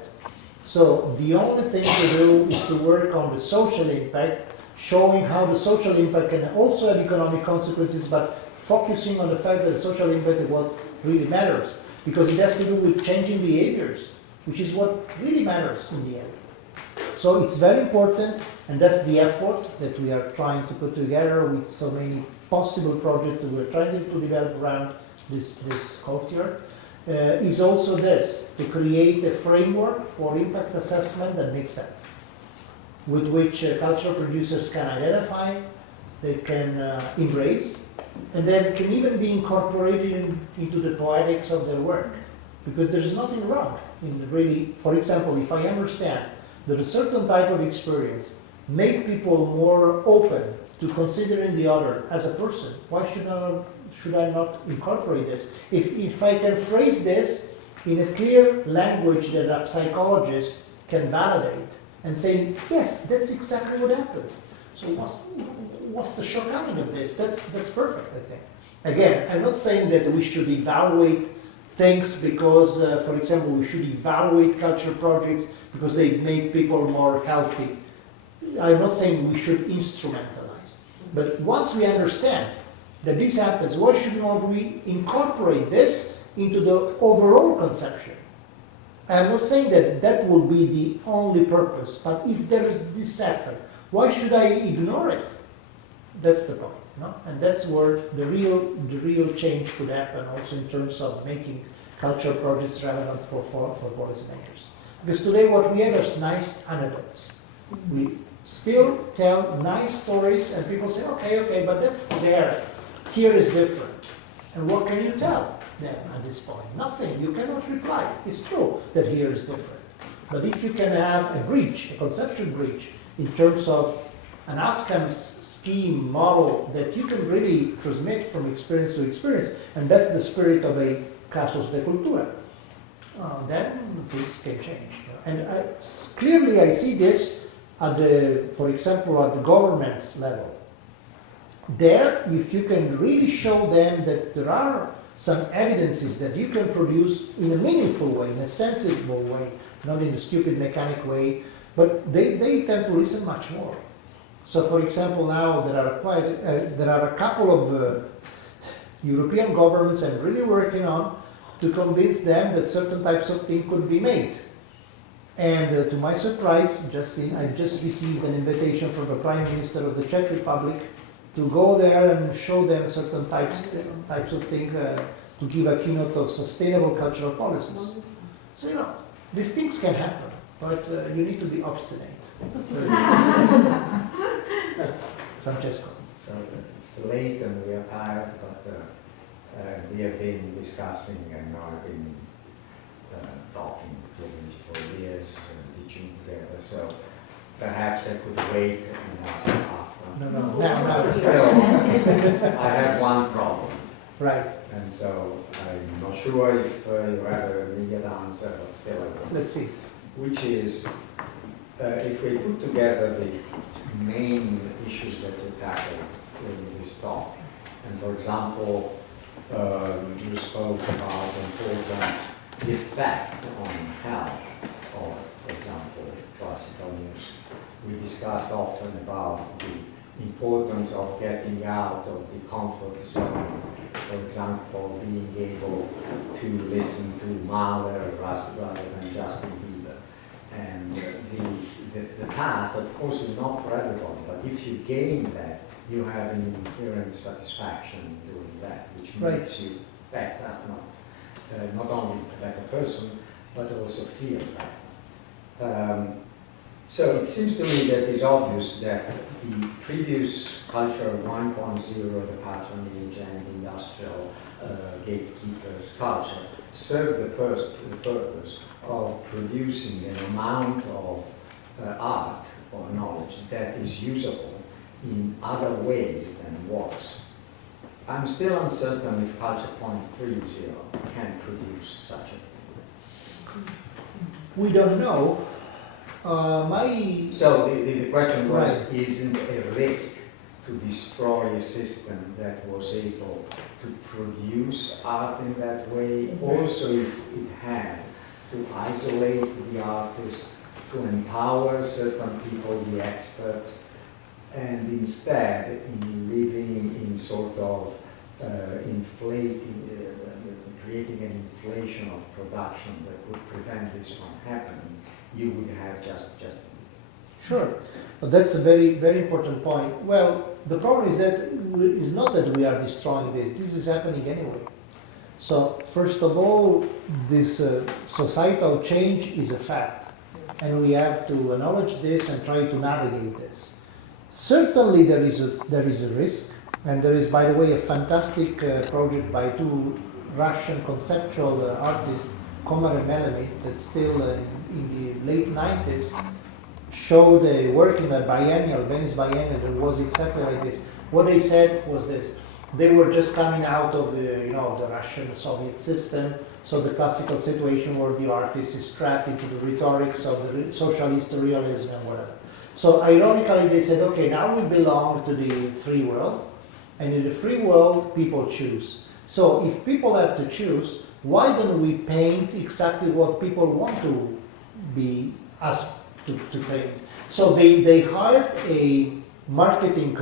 So the only thing to do is to work on the social impact, showing how the social impact can also have economic consequences, but focusing on the fact that the social impact is what really matters, because it has to do with changing behaviors, which is what really matters in the end. So it's very important, and that's the effort that we are trying to put together with so many possible projects that we're trying to develop around this courtyard, is also this, to create a framework for impact assessment that makes sense, with which cultural producers can identify, they can embrace, and then can even be incorporated into the poetics of their work. Because there's nothing wrong in really, for example, if I understand that a certain type of experience make people more open to considering the other as a person, why should I not incorporate this? If I can phrase this in a clear language that a psychologist can validate and say, yes, that's exactly what happens. So what's the shortcoming of this? That's perfect, I think. Again, I'm not saying that we should evaluate things because, for example, we should evaluate cultural projects because they make people more healthy. I'm not saying we should instrumentalize. But once we understand that this happens, why should not we incorporate this into the overall conception? I'm not saying that that will be the only purpose, but if there is this effort, why should I ignore it? That's the point, no? And that's where the real change could happen, also in terms of making cultural projects relevant for policymakers. Because today what we have is nice anecdotes. We still tell nice stories, and people say, okay, but that's there. Here is different. And what can you tell them at this point? Nothing. You cannot reply. It's true that here is different. But if you can have a bridge, a conceptual bridge, in terms of an outcomes scheme model that you can really transmit from experience to experience, and that's the spirit of a casus de cultura, then things can change. And clearly I see this at for example, at the government's level. There, if you can really show them that there are some evidences that you can produce in a meaningful way, in a sensible way, not in a stupid mechanic way, but they tend to listen much more. So, for example, now there are a couple of European governments I'm really working on to convince them that certain types of things could be made. And to my surprise, I just received an invitation from the Prime Minister of the Czech Republic to go there and show them certain types of things, to give a keynote of sustainable cultural policies. So, these things can happen, but you need to be obstinate. Francesco. So it's late and we are tired, but we have been discussing and I've been talking for years and teaching together. So perhaps I could wait and ask after. No. So I have one problem. Right. And so I'm not sure if you have an immediate answer, but still I will. Let's see. Which is, if we put together the main issues that we tackle in this talk, and for example, you spoke about importance, the effect on health of, for example, classical music. We discussed often about the importance of getting out of the comfort zone. For example, being able to listen to Mahler rather than Justin Bieber. And the path, of course, is not for everyone, but if you gain that, you have an inherent satisfaction in doing that, which makes you better, not only a better person, but also feel better. So it seems to me that it's obvious that the previous culture 1.0, the patronage and industrial gatekeepers culture, served the purpose of producing an amount of art or knowledge that is usable in other ways than works. I'm still uncertain if Culture 0.30 can produce such a thing. We don't know. So the question was, Right. isn't a risk to destroy a system that was able to produce art in that way, also if it had to isolate the artist, to empower certain people, the experts, and instead in living in sort of creating an inflation of production that would prevent this from happening, you would have just Sure. But that's a very, very important point. Well, the problem is that it's not that we are destroying this. This is happening anyway. So, first of all, this societal change is a fact. And we have to acknowledge this and try to navigate this. Certainly there is a risk. And there is, by the way, a fantastic project by two Russian conceptual artists, Komar and Melanie, that still in the late 90s showed a work in a biennial, Venice Biennial, that was exactly like this. What they said was this: They were just coming out of the Russian Soviet system. So the classical situation where the artist is trapped into the rhetorics of the socialist realism and whatever. So ironically, they said, okay, now we belong to the free world, and in the free world, people choose. So if people have to choose, why don't we paint exactly what people want to be asked to paint? So they hired a marketing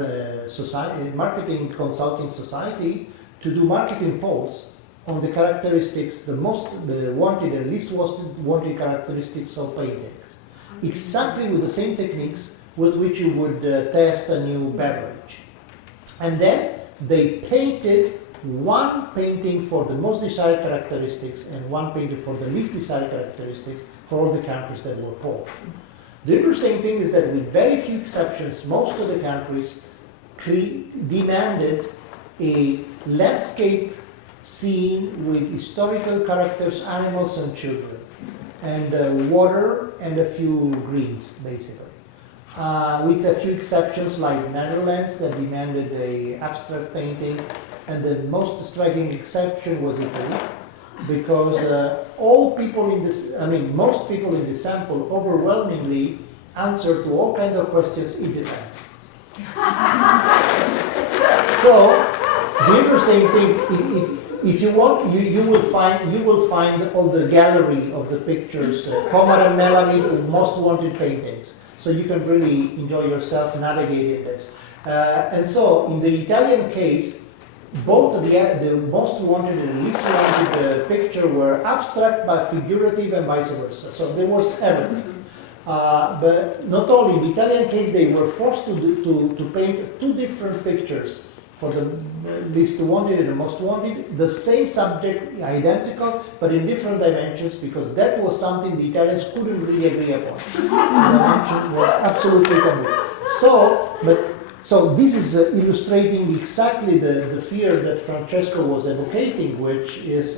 marketing consulting society to do marketing polls on the characteristics, the wanted and least wanted characteristics of painting. Exactly with the same techniques with which you would test a new beverage. And then they painted one painting for the most desired characteristics and one painting for the least desired characteristics for all the countries that were polled. The interesting thing is that with very few exceptions, most of the countries demanded a landscape scene with historical characters, animals and children, and water and a few greens, basically. With a few exceptions like Netherlands that demanded a abstract painting, and the most striking exception was Italy, because most people in the sample overwhelmingly answered to all kinds of questions, it depends. So the interesting thing, if you want, you will find all the gallery of the pictures, Komar and Melamid, most wanted paintings. So you can really enjoy yourself navigating this. And so in the Italian case, both the most wanted and least wanted picture were abstract but figurative and vice versa. So there was everything. But not only in the Italian case, they were forced to paint two different pictures for the least wanted and the most wanted, the same subject, identical, but in different dimensions, because that was something the Italians couldn't really agree upon. The dimension was absolutely taboo. So this is illustrating exactly the fear that Francesco was advocating, which is,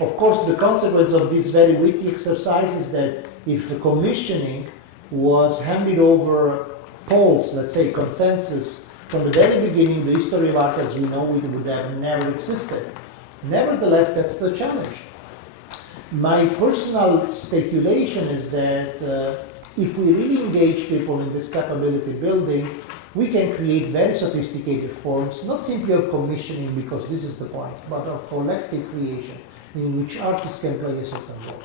of course, the consequence of this very witty exercise is that if the commissioning was handed over polls, let's say consensus, from the very beginning, the history of art as we know it would have never existed. Nevertheless, that's the challenge. My personal speculation is that if we really engage people in this capability building, we can create very sophisticated forms, not simply of commissioning, because this is the point, but of collective creation, in which artists can play a certain role.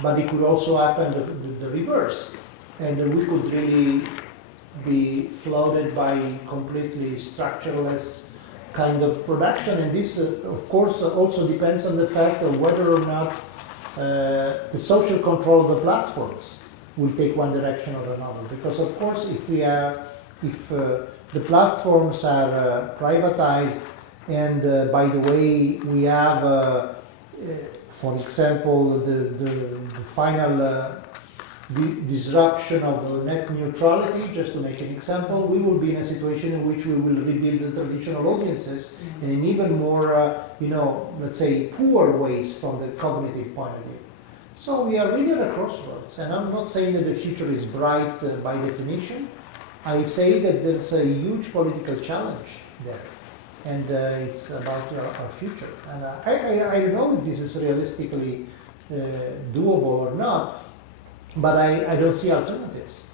But it could also happen the reverse, and we could really be floated by completely structureless kind of production. And this, of course, also depends on the fact of whether or not the social control of the platforms will take one direction or another. Because, of course, if the platforms are privatized, and by the way, we have, for example, the final disruption of net neutrality, just to make an example, we will be in a situation in which we will rebuild the traditional audiences in even more, let's say, poor ways from the cognitive point of view. So we are really at a crossroads, and I'm not saying that the future is bright by definition. I say that there's a huge political challenge there, and it's about our future. And I don't know if this is realistically doable or not, but I don't see alternatives.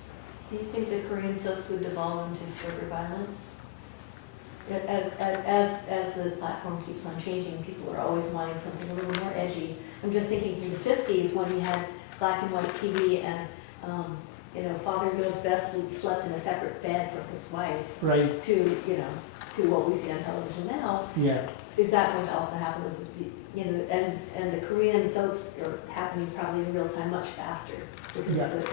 Do you think the Korean soaps would devolve into further violence? As the platform keeps on changing, people are always wanting something a little more edgy. I'm just thinking from the 50s when you had black and white TV and father knows best slept in a separate bed from his wife. Right. To what we see on television now. Yeah. Is that going to also happen with and the Korean soaps are happening probably in real time much faster. Because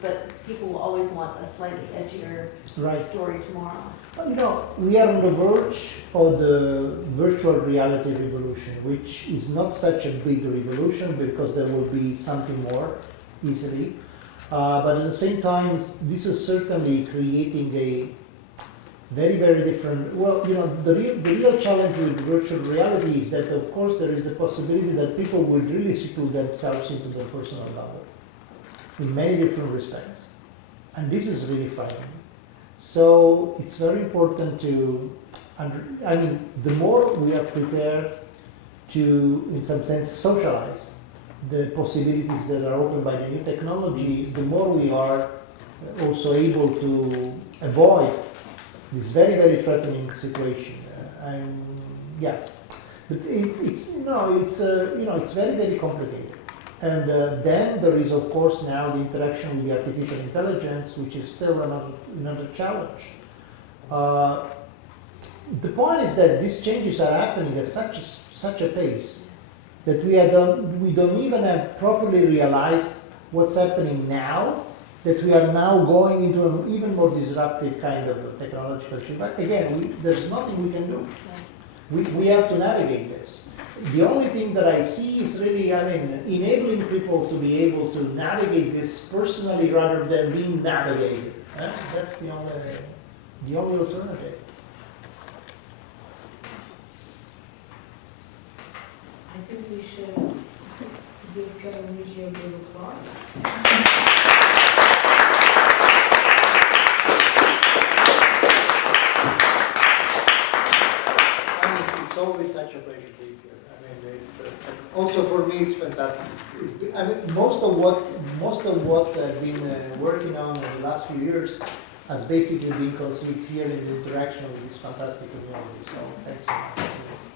but people will always want a slightly edgier story tomorrow. Well, we are on the verge of the virtual reality revolution, which is not such a big revolution because there will be something more easily. But at the same time, this is certainly creating a very, very different. Well, the real challenge with virtual reality is that, of course, there is the possibility that people will really seclude themselves into their personal bubble in many different respects, and this is really frightening. So it's very important to I mean, the more we are prepared to, in some sense, socialize the possibilities that are opened by the new technology, the more we are also able to avoid this very, very threatening situation. Yeah, but it's very, very complicated. And then there is, of course, now the interaction with the artificial intelligence, which is still another challenge. The point is that these changes are happening at such a pace that we don't even have properly realized what's happening now, that we are now going into an even more disruptive kind of technological change. But again, there's nothing we can do. We have to navigate this. The only thing that I see is really, enabling people to be able to navigate this personally rather than being navigated. That's the only alternative. I think we should give Kevin Luigi a big applause. It's always such a pleasure to be here. It's also for me it's fantastic. Most of what I've been working on in the last few years has basically been conceived here in the interaction with this fantastic community. So thanks so much.